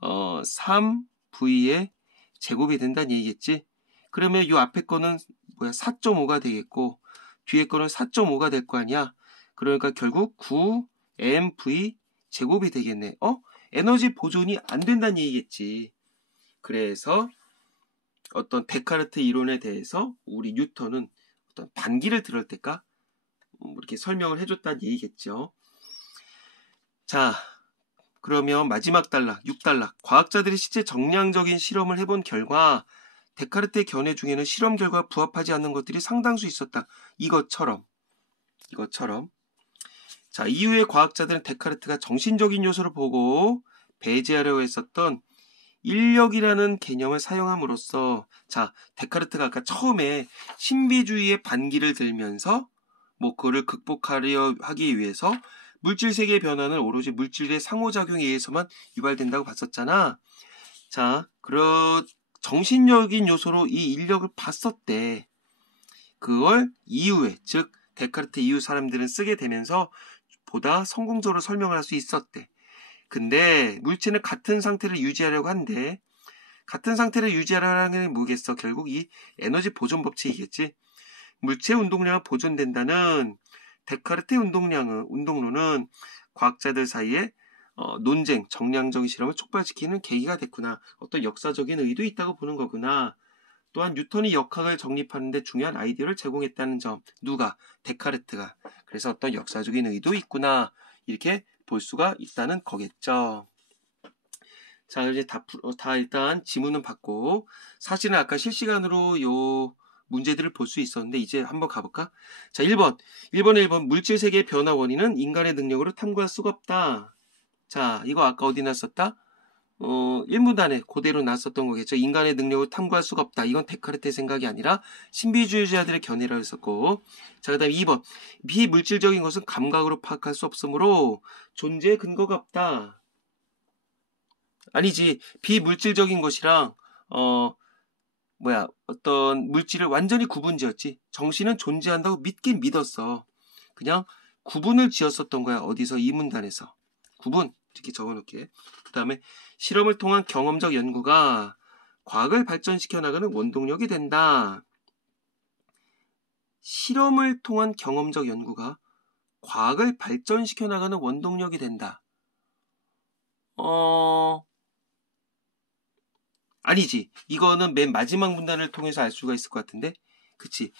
3v의 제곱이 된다는 얘기겠지. 그러면 이 앞에 거는 4.5가 되겠고, 뒤에 거는 4.5가 될 거 아니야. 그러니까 결국 9mv 제곱이 되겠네. 에너지 보존이 안 된다는 얘기겠지. 그래서 어떤 데카르트 이론에 대해서 우리 뉴턴은 어떤 반기를 들을 때까 이렇게 설명을 해줬다는 얘기겠죠. 자, 그러면 마지막 단락, 6단락. 과학자들이 실제 정량적인 실험을 해본 결과 데카르트의 견해 중에는 실험 결과와 부합하지 않는 것들이 상당수 있었다. 이것처럼. 자, 이후에 과학자들은 데카르트가 정신적인 요소를 보고 배제하려고 했었던 인력이라는 개념을 사용함으로써, 자, 데카르트가 아까 처음에 신비주의의 반기를 들면서 그거를 극복하려 하기 위해서 물질 세계의 변화는 오로지 물질의 상호작용에 의해서만 유발된다고 봤었잖아. 자, 정신적인 요소로 이 인력을 봤었대. 그걸 이후에, 즉 데카르트 이후 사람들은 쓰게 되면서 보다 성공적으로 설명을 할 수 있었대. 근데 물체는 같은 상태를 유지하려고 한대. 같은 상태를 유지하려는 게 뭐겠어? 결국 이 에너지 보존 법칙이겠지. 물체의 운동량은 보존된다는 데카르트의 운동론은 과학자들 사이에 논쟁, 정량적인 실험을 촉발시키는 계기가 됐구나. 어떤 역사적인 의도 있다고 보는 거구나. 또한 뉴턴이 역학을 정립하는 데 중요한 아이디어를 제공했다는 점. 누가? 데카르트가. 그래서 어떤 역사적인 의도 있구나. 이렇게 볼 수가 있다는 거겠죠. 자, 이제 다 일단 지문은 받고, 사실은 아까 실시간으로 요 문제들을 볼 수 있었는데 이제 한번 가볼까? 자, 1번 물질 세계의 변화 원인은 인간의 능력으로 탐구할 수가 없다. 자, 이거 아까 어디 났었다? 1문단에 그대로 났었던 거겠죠. 인간의 능력을 탐구할 수가 없다. 이건 데카르트의 생각이 아니라 신비주의자들의 견해라 했었고, 자, 그 다음에 2번 비물질적인 것은 감각으로 파악할 수 없으므로 존재의 근거가 없다. 아니지, 비물질적인 것이랑 어떤 물질을 완전히 구분지었지. 정신은 존재한다고 믿긴 믿었어. 그냥 구분을 지었었던 거야. 어디서? 이 문단에서. 구분. 이렇게 적어놓게. 그 다음에 실험을 통한 경험적 연구가 과학을 발전시켜 나가는 원동력이 된다. 실험을 통한 경험적 연구가 과학을 발전시켜 나가는 원동력이 된다. 아니지. 이거는 맨 마지막 문단을 통해서 알 수가 있을 것 같은데. 그치.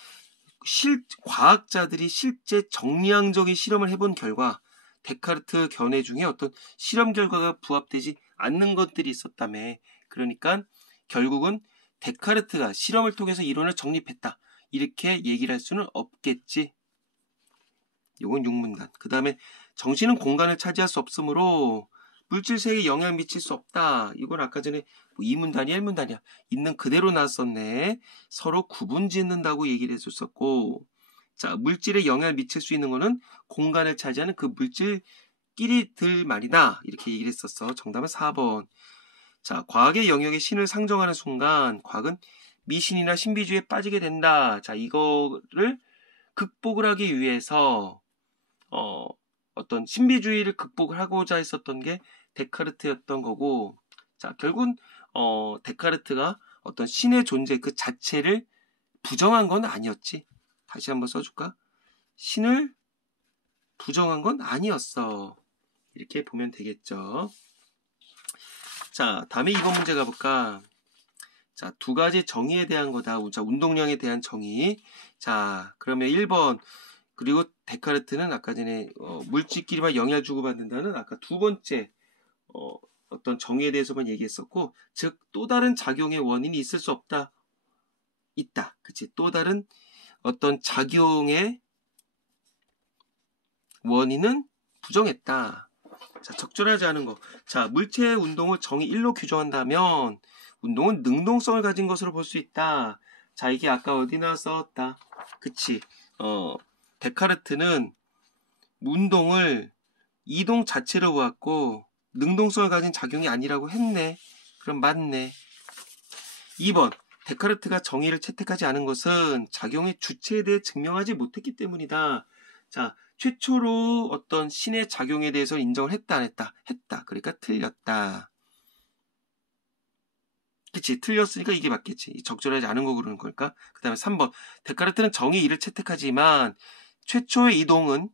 과학자들이 실제 정량적인 실험을 해본 결과 데카르트 견해 중에 어떤 실험 결과가 부합되지 않는 것들이 있었다며. 그러니까 결국은 데카르트가 실험을 통해서 이론을 정립했다. 이렇게 얘기를 할 수는 없겠지. 이건 6문단. 그 다음에 정신은 공간을 차지할 수 없으므로 물질 세계에 영향을 미칠 수 없다. 이건 아까 전에 2문단이야 1문단이야. 있는 그대로 나왔었네. 서로 구분 짓는다고 얘기를 해줬었고, 자, 물질에 영향을 미칠 수 있는 거는 공간을 차지하는 그 물질끼리들만이다. 이렇게 얘기를 했었어. 정답은 4번. 자, 과학의 영역에 신을 상정하는 순간 과학은 미신이나 신비주의에 빠지게 된다. 자, 이거를 극복을 하기 위해서 어떤 신비주의를 극복을 하고자 했었던 게 데카르트였던 거고, 자, 결국은 데카르트가 어떤 신의 존재 그 자체를 부정한 건 아니었지. 다시 한번 써줄까? 신을 부정한 건 아니었어. 이렇게 보면 되겠죠. 자, 다음에 2번 문제 가볼까? 자, 두 가지 정의에 대한 거다. 자, 운동량에 대한 정의. 자, 그러면 1번. 그리고 데카르트는 아까 전에 물질끼리만 영향을 주고받는다는 아까 두 번째 어떤 정의에 대해서만 얘기했었고, 즉 또 다른 작용의 원인이 있을 수 없다. 있다. 그치? 또 다른 어떤 작용의 원인은 부정했다. 자, 적절하지 않은 거. 자, 물체의 운동을 정의 1로 규정한다면 운동은 능동성을 가진 것으로 볼 수 있다. 자, 이게 아까 어디 나왔었다. 그치? 데카르트는 운동을 이동 자체로 보았고 능동성을 가진 작용이 아니라고 했네. 그럼 맞네. 2번. 데카르트가 정의를 채택하지 않은 것은 작용의 주체에 대해 증명하지 못했기 때문이다. 자, 최초로 어떤 신의 작용에 대해서 인정을 했다 안 했다? 했다. 그러니까 틀렸다. 그치? 틀렸으니까 이게 맞겠지. 적절하지 않은 거 그러는 걸까? 그 다음에 3번. 데카르트는 정의 2를 채택하지만 최초의 이동은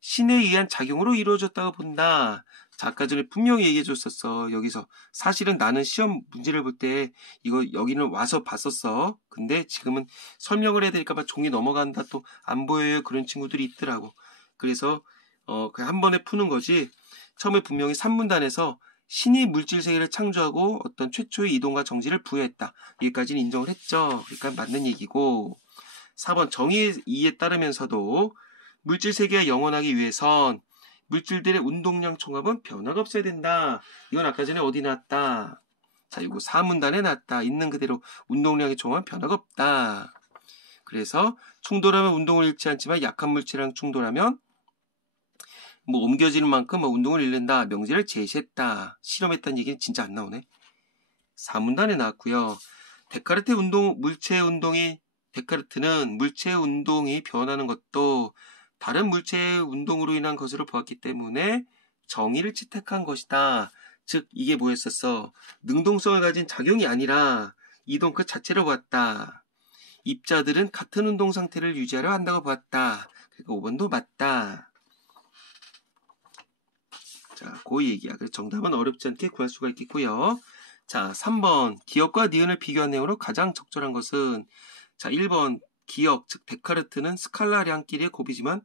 신에 의한 작용으로 이루어졌다고 본다. 자, 아까 전에 분명히 얘기해 줬었어. 여기서 사실은 나는 시험 문제를 볼 때 이거 여기는 와서 봤었어. 근데 지금은 설명을 해야 되니까 막 종이 넘어간다 또 안 보여요. 그런 친구들이 있더라고. 그래서 그냥 한 번에 푸는 거지. 처음에 분명히 3문단에서 신이 물질 세계를 창조하고 어떤 최초의 이동과 정지를 부여했다. 여기까지는 인정을 했죠. 그러니까 맞는 얘기고. 4번 정의 2에 따르면서도 물질 세계가 영원하기 위해선 물질들의 운동량 총합은 변화가 없어야 된다. 이건 아까 전에 어디 나왔다. 자, 이거 4문단에 나왔다. 있는 그대로 운동량의 총합은 변화가 없다. 그래서 충돌하면 운동을 잃지 않지만 약한 물질이랑 충돌하면 뭐 옮겨지는 만큼 운동을 잃는다. 명제를 제시했다. 실험했다는 얘기는 진짜 안 나오네. 4문단에 나왔고요. 데카르트의 데카르트는 물체의 운동이 변하는 것도 다른 물체의 운동으로 인한 것으로 보았기 때문에 정의를 채택한 것이다. 즉 이게 뭐였었어? 능동성을 가진 작용이 아니라 이동 그 자체로 보았다. 입자들은 같은 운동 상태를 유지하려 한다고 보았다. 그러니까 5번도 맞다. 자, 그 얘기야. 그래서 정답은 어렵지 않게 구할 수가 있겠고요. 자, 3번 기억과 니은을 비교한 내용으로 가장 적절한 것은, 자, 1번 기억, 즉 데카르트는 스칼라량끼리의 곱이지만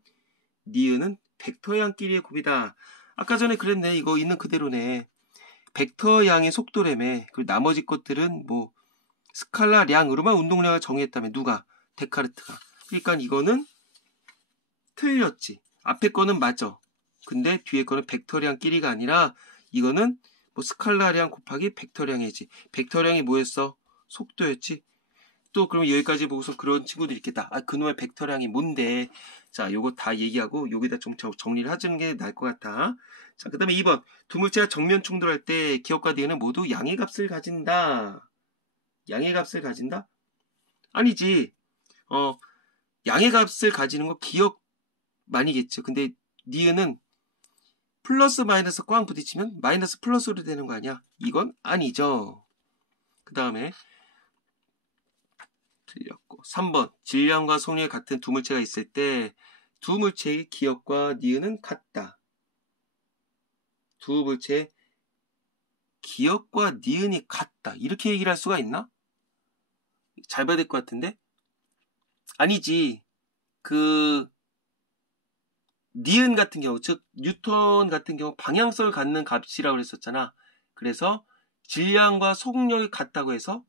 니은은 벡터 양끼리의 곱이다. 아까 전에 그랬네. 이거 있는 그대로네. 벡터 양의 속도래매. 그리고 나머지 것들은 뭐 스칼라량으로만 운동량을 정의했다며. 누가? 데카르트가. 그러니까 이거는 틀렸지. 앞에 거는 맞아. 근데 뒤에 거는 벡터량끼리가 아니라 이거는 뭐 스칼라량 곱하기 벡터량이지. 벡터량이 뭐였어? 속도였지. 또 그럼 여기까지 보고서 그런 친구들이 있겠다. 아, 그놈의 벡터량이 뭔데? 자, 요거 다 얘기하고 여기다 좀 정리를 하는 게 나을 것 같아. 자, 그 다음에 2번. 두 물체가 정면 충돌할 때 기억과 니은은 모두 양의 값을 가진다. 양의 값을 가진다? 아니지. 양의 값을 가지는 거 기억만이겠죠. 근데 니은은 플러스 마이너스 꽝 부딪히면 마이너스 플러스로 되는 거 아니야? 이건 아니죠. 그 다음에 틀렸고 3번 질량과 속력이 같은 두 물체가 있을 때 두 물체의 기억과 니은은 같다. 두 물체의 기억과 니은이 같다. 이렇게 얘기를 할 수가 있나? 잘 봐야 될 것 같은데? 아니지. 그 니은 같은 경우, 즉 뉴턴 같은 경우 방향성을 갖는 값이라고 그랬었잖아. 그래서 질량과 속력이 같다고 해서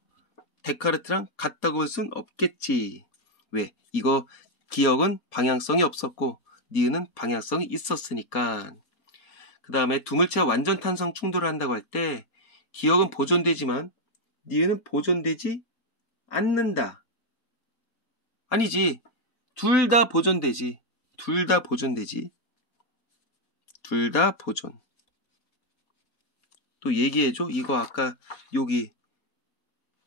데카르트랑 같다고 할 순 없겠지. 왜? 이거 기억은 방향성이 없었고 니은은 방향성이 있었으니까. 그 다음에 두 물체가 완전 탄성 충돌을 한다고 할 때 기억은 보존되지만 니은은 보존되지 않는다. 아니지. 둘 다 보존되지. 둘 다 보존되지. 둘 다 보존. 또 얘기해줘. 이거 아까 여기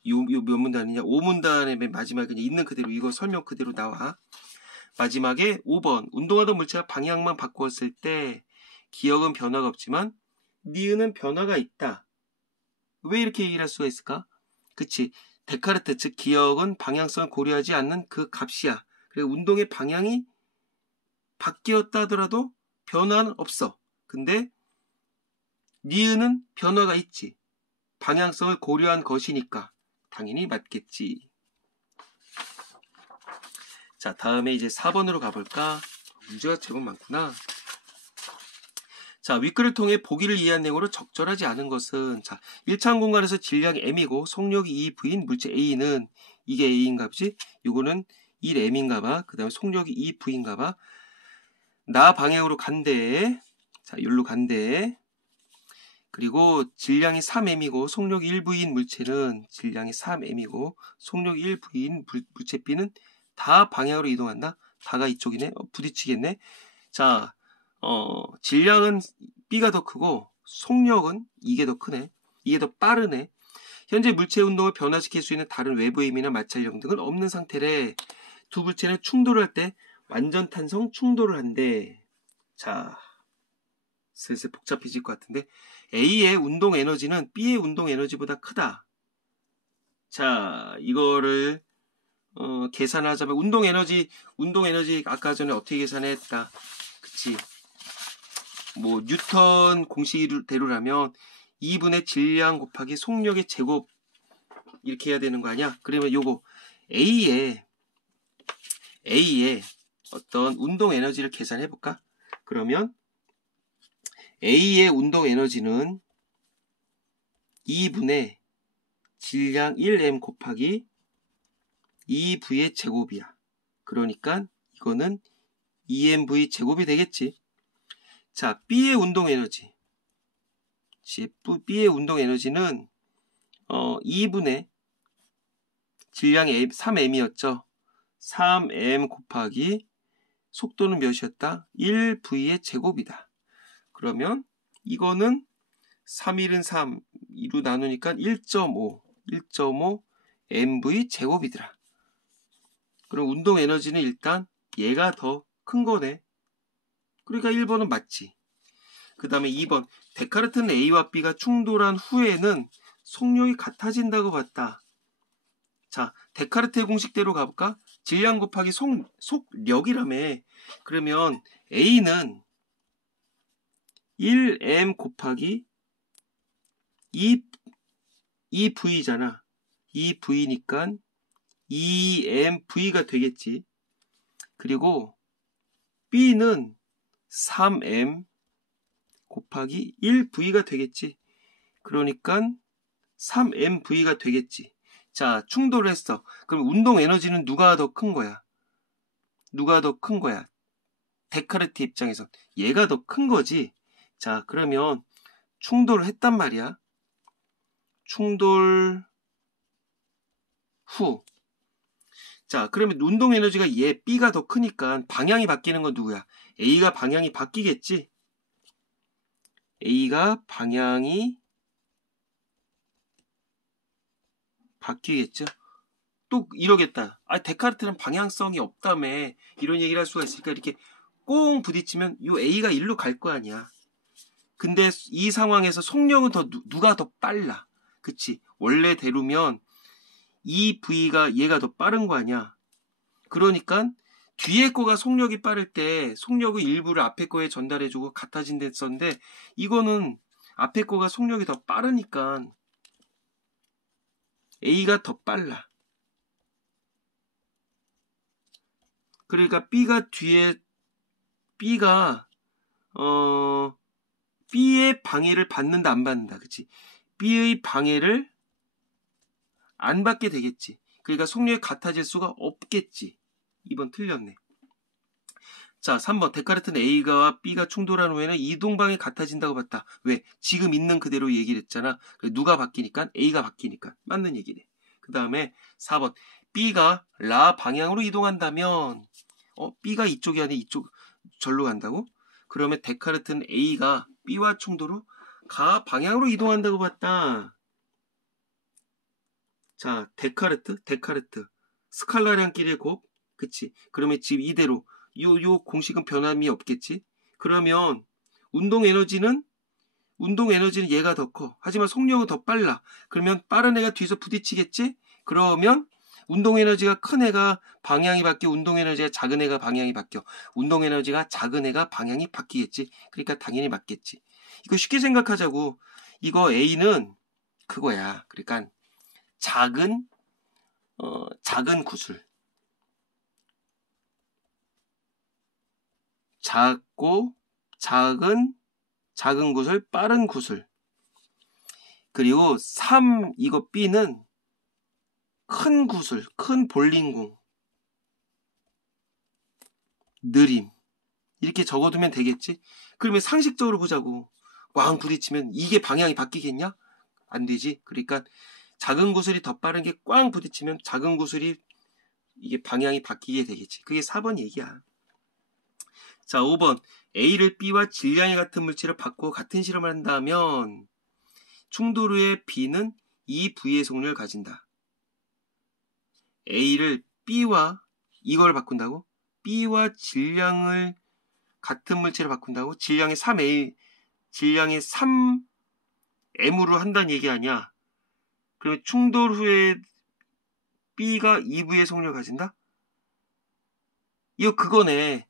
요 몇 문단이냐? 5문단의 맨 마지막에 그냥 있는 그대로 이거 설명 그대로 나와. 마지막에 5번. 운동하던 물체가 방향만 바꾸었을 때 기억은 변화가 없지만 니은은 변화가 있다. 왜 이렇게 얘기를 할 수가 있을까? 그치. 데카르트, 즉 기억은 방향성을 고려하지 않는 그 값이야. 그리고 운동의 방향이 바뀌었다 하더라도 변화는 없어. 근데 니은은 변화가 있지. 방향성을 고려한 것이니까 당연히 맞겠지. 자, 다음에 이제 4번으로 가볼까? 문제가 제법 많구나. 자, 윗글을 통해 보기를 이해한 내용으로 적절하지 않은 것은, 자, 1차원 공간에서 질량이 m이고 속력이 2v인 물체 A는, 이게 A인가 보지? 이거는 1m인가 봐. 그 다음에 속력이 2v인가 봐. 나 방향으로 간대. 자, 여기로 간대. 그리고 질량이 3m이고 속력이 1v인 물체는 질량이 3m이고 속력이 1v인 물체 B는 다 방향으로 이동한다. 다가 이쪽이네. 부딪히겠네. 자, 질량은 B가 더 크고 속력은 이게 더 크네. 이게 더 빠르네. 현재 물체의 운동을 변화시킬 수 있는 다른 외부의 힘이나 마찰력 등은 없는 상태래. 두 물체는 충돌할 때 완전 탄성 충돌을 한대. 자, 슬슬 복잡해질 것 같은데 A의 운동 에너지는 B의 운동 에너지보다 크다. 자, 이거를 계산하자면 운동 에너지 아까 전에 어떻게 계산했다. 그치? 뭐 뉴턴 공식대로라면 2분의 질량 곱하기 속력의 제곱 이렇게 해야 되는 거 아니야? 그러면 요거 A의 어떤 운동 에너지를 계산해 볼까? 그러면 A의 운동 에너지는 2분의 질량 1m 곱하기 2v의 제곱이야. 그러니까 이거는 2mv 제곱이 되겠지. 자, B의 운동 에너지. B의 운동 에너지는 2분의 질량이 3m이었죠. 3m 곱하기 속도는 몇이었다? 1v의 제곱이다. 그러면 이거는 3일은 3, 2로 나누니까 1.5 mv 제곱이더라. 그럼 운동 에너지는 일단 얘가 더 큰 거네. 그러니까 1번은 맞지. 그 다음에 2번. 데카르트는 A와 B가 충돌한 후에는 속력이 같아진다고 봤다. 자, 데카르트의 공식대로 가볼까? 질량 곱하기 속력이라며. 그러면 A는 1m 곱하기 2v잖아. 2v니까 2mv가 되겠지. 그리고 B는 3m 곱하기 1v가 되겠지. 그러니까 3mv가 되겠지. 자, 충돌을 했어. 그럼 운동 에너지는 누가 더 큰 거야? 누가 더 큰 거야? 데카르트 입장에서 얘가 더 큰 거지. 자, 그러면 충돌을 했단 말이야. 충돌 후. 자, 그러면 운동 에너지가 B가 더 크니까 방향이 바뀌는 건 누구야? A가 방향이 바뀌겠지? A가 방향이 바뀌겠죠? 또 이러겠다. 아, 데카르트는 방향성이 없다며. 이런 얘기를 할 수가 있으니까 이렇게 꽁 부딪히면 요 A가 일로 갈 거 아니야. 근데 이 상황에서 속력은 누가 더 빨라. 그치? 원래대로면 이 V가 얘가 더 빠른 거 아니야. 그러니까 뒤에 거가 속력이 빠를 때 속력의 일부를 앞에 거에 전달해주고 같아진댔었는데 이거는 앞에 거가 속력이 더 빠르니까 A가 더 빨라. 그러니까 B가 뒤에 B가 B의 방해를 받는다 안 받는다. 그치? B의 방해를 안 받게 되겠지. 그러니까 속력이 같아질 수가 없겠지. 2번 틀렸네. 자, 3번. 데카르트는 A가 B가 충돌한 후에는 이동방이 같아진다고 봤다. 왜? 지금 있는 그대로 얘기를 했잖아. 누가 바뀌니까? A가 바뀌니까. 맞는 얘기네. 그 다음에 4번. B가 라 방향으로 이동한다면 B가 이쪽이 아니라 이쪽 절로 간다고? 그러면 데카르트는 A가 B와 충돌 후 가 방향으로 이동한다고 봤다. 자, 데카르트. 스칼라량끼리의 곱. 그치? 그러면 지금 이대로 요 공식은 변함이 없겠지? 그러면 운동 에너지는 얘가 더 커. 하지만 속력은 더 빨라. 그러면 빠른 애가 뒤에서 부딪히겠지? 그러면 운동 에너지가 큰 애가 방향이 바뀌어 운동 에너지가 작은 애가 방향이 바뀌어. 운동 에너지가 작은 애가 방향이 바뀌겠지? 그러니까 당연히 맞겠지. 이거 쉽게 생각하자고. 이거 A는 그거야. 그러니까 작은 구슬. 작고 작은 구슬, 빠른 구슬. 그리고 3 이거 B는 큰 구슬, 큰 볼링공. 느림. 이렇게 적어두면 되겠지? 그러면 상식적으로 보자고. 꽝 부딪히면 이게 방향이 바뀌겠냐? 안 되지. 그러니까 작은 구슬이 더 빠른 게 꽝 부딪히면 작은 구슬이 이게 방향이 바뀌게 되겠지. 그게 4번 얘기야. 자, 5번. A를 B와 질량이 같은 물질을 바꾸어 같은 실험을 한다면 충돌 후에 B는 이 부위의 속력을 가진다. A를 B와 이걸 바꾼다고? B와 질량을 같은 물질을 바꾼다고? 질량이 3M으로 한다는 얘기 아니야. 그러면 충돌 후에 B가 이 부위의 속력을 가진다? 이거 그거네.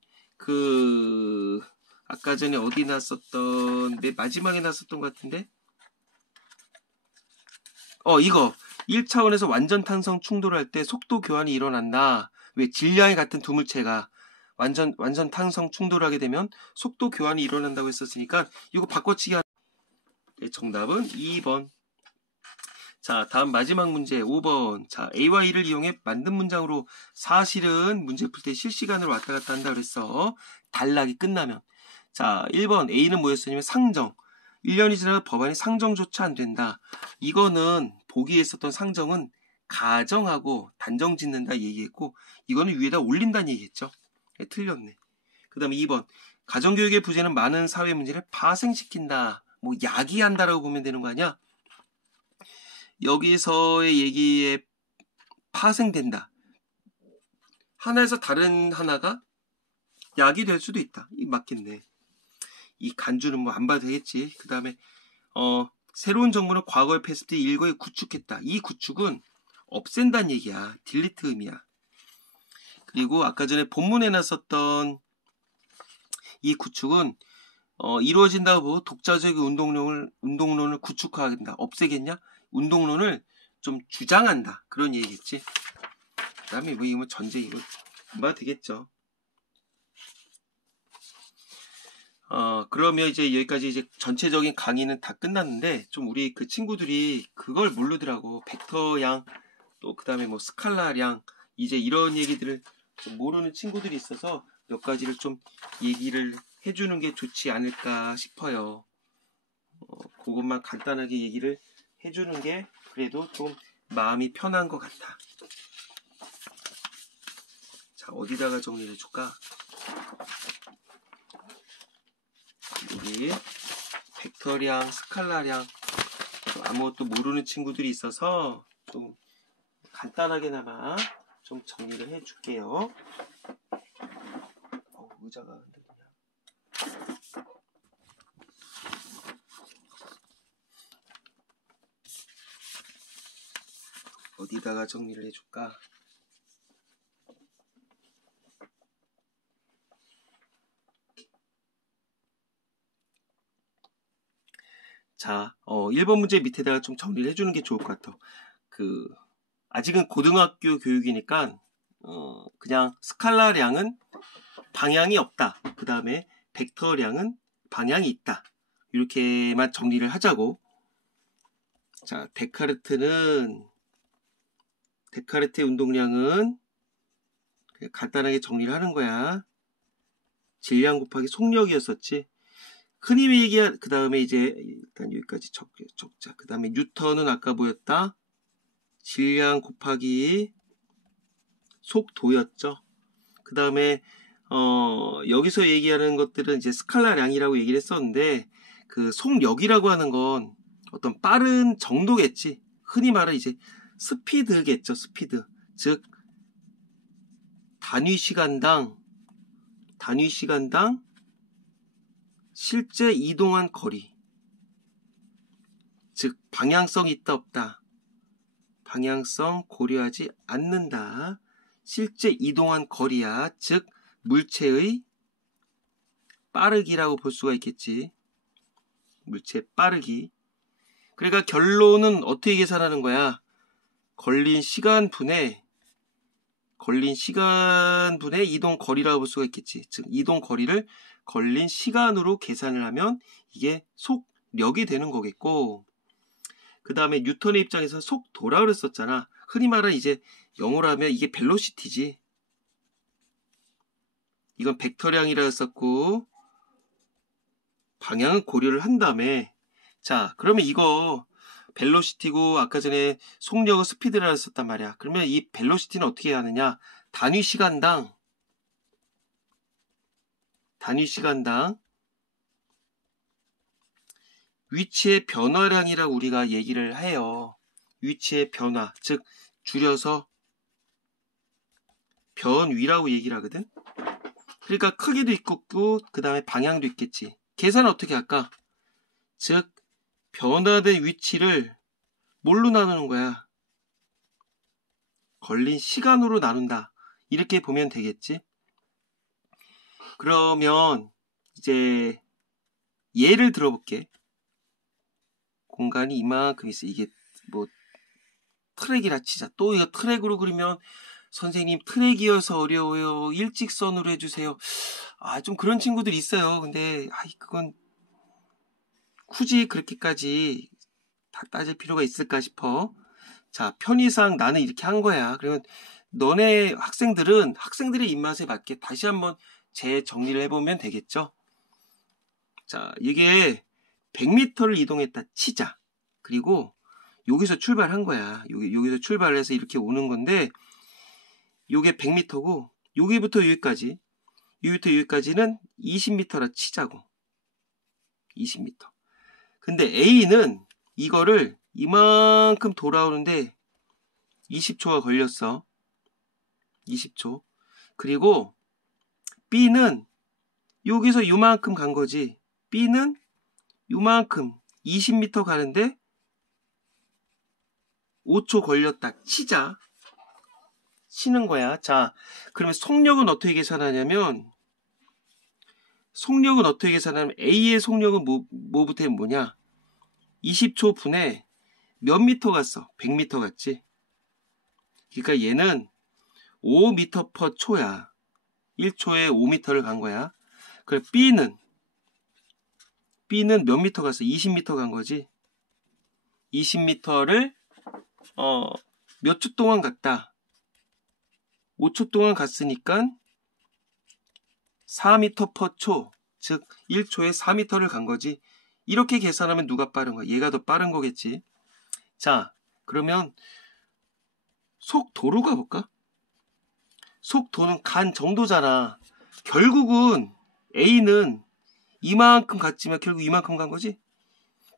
아까 전에 어디 났었던, 맨 마지막에 났었던 것 같은데? 이거. 1차원에서 완전 탄성 충돌을 할 때 속도 교환이 일어난다. 왜? 질량이 같은 두 물체가 완전 탄성 충돌을 하게 되면 속도 교환이 일어난다고 했었으니까 이거 바꿔치기 하는. 네, 정답은 2번. 자, 다음 마지막 문제 5번. 자, A와 E를 이용해 만든 문장으로 사실은 문제 풀 때 실시간으로 왔다 갔다 한다 그랬어. 단락이 끝나면. 자, 1번 A는 뭐였었냐면 상정. 1년이 지나도 법안이 상정조차 안 된다. 이거는 보기에 있었던 상정은 가정하고 단정 짓는다 얘기했고 이거는 위에다 올린다는 얘기했죠. 네, 틀렸네. 그 다음에 2번. 가정교육의 부재는 많은 사회 문제를 파생시킨다. 뭐 야기한다라고 보면 되는 거 아니야? 여기서의 얘기에 파생된다. 하나에서 다른 하나가 약이 될 수도 있다. 이 맞겠네. 이 간주는 뭐 안 봐도 되겠지. 그 다음에 새로운 정보는 과거에 패스 때 일거에 구축했다. 이 구축은 없앤다는 얘기야. 딜리트 의미야. 그리고 아까 전에 본문에 났었던 이 구축은 이루어진다고 보고 독자적인 운동론을 구축한다. 없애겠냐? 운동론을 좀 주장한다. 그런 얘기겠지. 그 다음에 뭐 이거 전제 이거 안 봐도 되겠죠. 그러면 이제 여기까지 이제 전체적인 강의는 다 끝났는데 좀 우리 그 친구들이 그걸 모르더라고. 벡터량 또 그 다음에 뭐 스칼라량 이제 이런 얘기들을 좀 모르는 친구들이 있어서 몇 가지를 좀 얘기를 해주는 게 좋지 않을까 싶어요. 그것만 간단하게 얘기를 해주는 게 그래도 좀 마음이 편한 것 같아. 자, 어디다가 정리를 해줄까? 여기 벡터량, 스칼라량 아무것도 모르는 친구들이 있어서 좀 간단하게나마 좀 정리를 해줄게요. 의자가 안 들리냐? 어디다가 정리를 해줄까? 자, 1번 문제 밑에다가 좀 정리를 해주는 게 좋을 것 같아. 아직은 고등학교 교육이니까 그냥 스칼라량은 방향이 없다. 그 다음에 벡터량은 방향이 있다. 이렇게만 정리를 하자고. 자, 데카르트의 운동량은 그냥 간단하게 정리를 하는 거야. 질량 곱하기 속력이었었지. 흔히 얘기한, 그 다음에 이제 일단 여기까지 적자. 그 다음에 뉴턴은 아까 뭐였다? 질량 곱하기 속도였죠. 그 다음에 여기서 얘기하는 것들은 이제 스칼라량이라고 얘기를 했었는데, 그 속력이라고 하는 건 어떤 빠른 정도겠지. 흔히 말하는 이제 스피드겠죠. 스피드. 즉 단위 시간당 실제 이동한 거리. 즉 방향성이 있다 없다. 방향성 고려하지 않는다. 실제 이동한 거리야. 즉 물체의 빠르기라고 볼 수가 있겠지. 물체 빠르기. 그러니까 결론은 어떻게 계산하는 거야? 걸린 시간분의 이동 거리라고 볼 수가 있겠지. 즉 이동 거리를 걸린 시간으로 계산을 하면 이게 속력이 되는 거겠고, 그 다음에 뉴턴의 입장에서 속도라 그랬었잖아. 흔히 말하는 이제 영어로 하면 이게 벨로시티지. 이건 벡터량이라 했었고, 방향은 고려를 한 다음에, 자, 그러면 이거 벨로시티고 아까 전에 속력은 스피드라 했었단 말이야. 그러면 이 벨로시티는 어떻게 하느냐? 단위 시간당 위치의 변화량이라고 우리가 얘기를 해요. 위치의 변화, 즉 줄여서 변위라고 얘기를 하거든. 그러니까 크기도 있고 그 다음에 방향도 있겠지. 계산은 어떻게 할까? 즉 변화된 위치를 뭘로 나누는 거야? 걸린 시간으로 나눈다. 이렇게 보면 되겠지. 그러면 이제 예를 들어볼게. 공간이 이만큼 있어. 이게 뭐 트랙이라 치자. 또 이거 트랙으로 그리면 선생님 트랙이어서 어려워요. 일직선으로 해주세요. 좀 그런 친구들이 있어요. 근데 그건 굳이 그렇게까지 다 따질 필요가 있을까 싶어. 자, 편의상 나는 이렇게 한 거야. 그러면 너네 학생들의 입맛에 맞게 다시 한번 재정리를 해보면 되겠죠. 자, 이게 100m를 이동했다 치자. 그리고 여기서 출발한 거야. 여기서 출발해서 이렇게 오는 건데, 요게 100m고 여기부터 여기까지는 20m라 치자고. 20m. 근데 A는 이거를 이만큼 돌아오는데 20초가 걸렸어. 20초. 그리고 B는 여기서 요만큼 간 거지. B는 요만큼 20m 가는데 5초 걸렸다 치는 거야. 자, 그러면 속력은 어떻게 계산하냐면 A의 속력은 뭐부터 뭐냐? 20초 분에 몇 미터 갔어? 100m 갔지. 그러니까 얘는 5m/초야. 1초에 5m를 간 거야. 그래 B는 몇 미터 갔어? 20m 간 거지. 20m를 몇 초 동안 갔다. 5초 동안 갔으니까 4m/초, 즉 1초에 4m를 간 거지. 이렇게 계산하면 누가 빠른 거야? 얘가 더 빠른 거겠지. 자, 그러면 속도로 가볼까? 속도는 간 정도잖아. 결국은 A는 이만큼 갔지만 결국 이만큼 간 거지.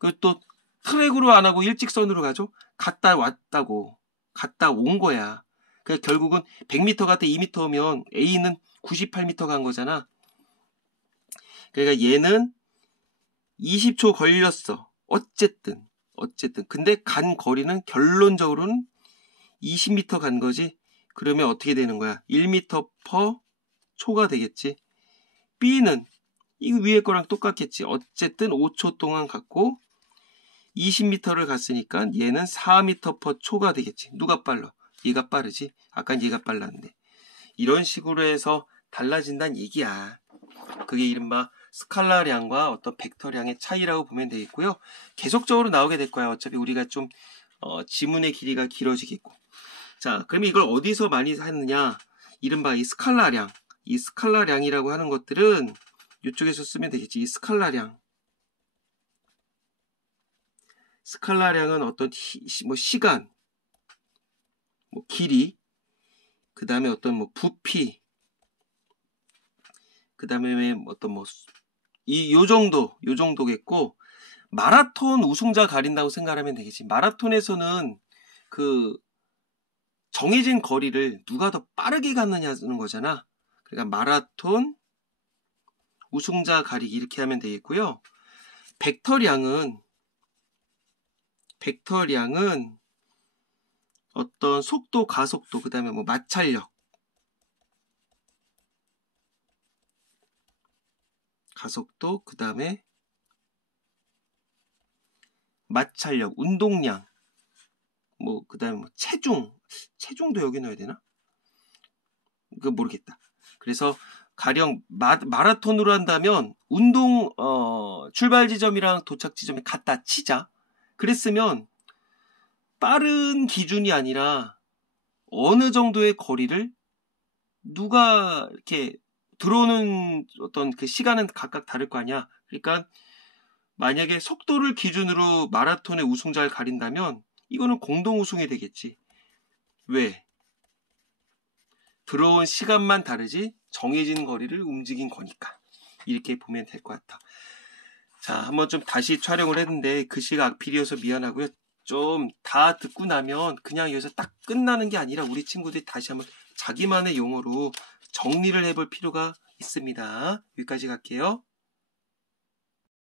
그리고 또 트랙으로 안 하고 일직선으로 가죠. 갔다 왔다고. 갔다 온 거야. 그러니까 결국은 100m 갔다 2m면 A는 98m 간 거잖아. 그러니까 얘는 20초 걸렸어. 어쨌든. 근데 간 거리는 결론적으로는 20m 간 거지. 그러면 어떻게 되는 거야? 1m/초가 되겠지. B는 이 위에 거랑 똑같겠지. 어쨌든 5초 동안 갔고 20m를 갔으니까 얘는 4m/초가 되겠지. 누가 빨라? 얘가 빠르지. 아까 얘가 빨랐는데. 이런 식으로 해서 달라진다는 얘기야. 그게 이른바 스칼라량과 어떤 벡터량의 차이라고 보면 되겠고요. 계속적으로 나오게 될 거야. 어차피 우리가 좀 지문의 길이가 길어지겠고. 자, 그러면 이걸 어디서 많이 하느냐? 이른바 이 스칼라량. 이 스칼라량이라고 하는 것들은 이쪽에서 쓰면 되겠지. 이 스칼라량. 스칼라량은 어떤 시간, 뭐 길이, 그 다음에 어떤 뭐 부피, 그 다음에 어떤 요 정도겠고, 마라톤 우승자 가린다고 생각하면 되겠지. 마라톤에서는 그 정해진 거리를 누가 더 빠르게 갔느냐는 거잖아. 그러니까 마라톤 우승자 가리기 이렇게 하면 되겠고요. 벡터량은 어떤 속도, 가속도, 그 다음에 뭐 마찰력, 가속도, 그 다음에 마찰력, 운동량, 뭐 그 다음에 뭐 체중도 여기 넣어야 되나? 그거 모르겠다. 그래서 가령 마라톤으로 한다면 운동 출발 지점이랑 도착 지점이 같다 치자. 그랬으면 빠른 기준이 아니라 어느 정도의 거리를 누가 이렇게 들어오는 어떤 그 시간은 각각 다를 거 아니야. 그러니까 만약에 속도를 기준으로 마라톤의 우승자를 가린다면 이거는 공동 우승이 되겠지. 왜? 들어온 시간만 다르지 정해진 거리를 움직인 거니까. 이렇게 보면 될 것 같아. 자, 한번 좀 다시 촬영을 했는데 글씨가 악필이어서 미안하고요. 좀 다 듣고 나면 그냥 여기서 딱 끝나는 게 아니라 우리 친구들이 다시 한번 자기만의 용어로 정리를 해볼 필요가 있습니다. 여기까지 갈게요.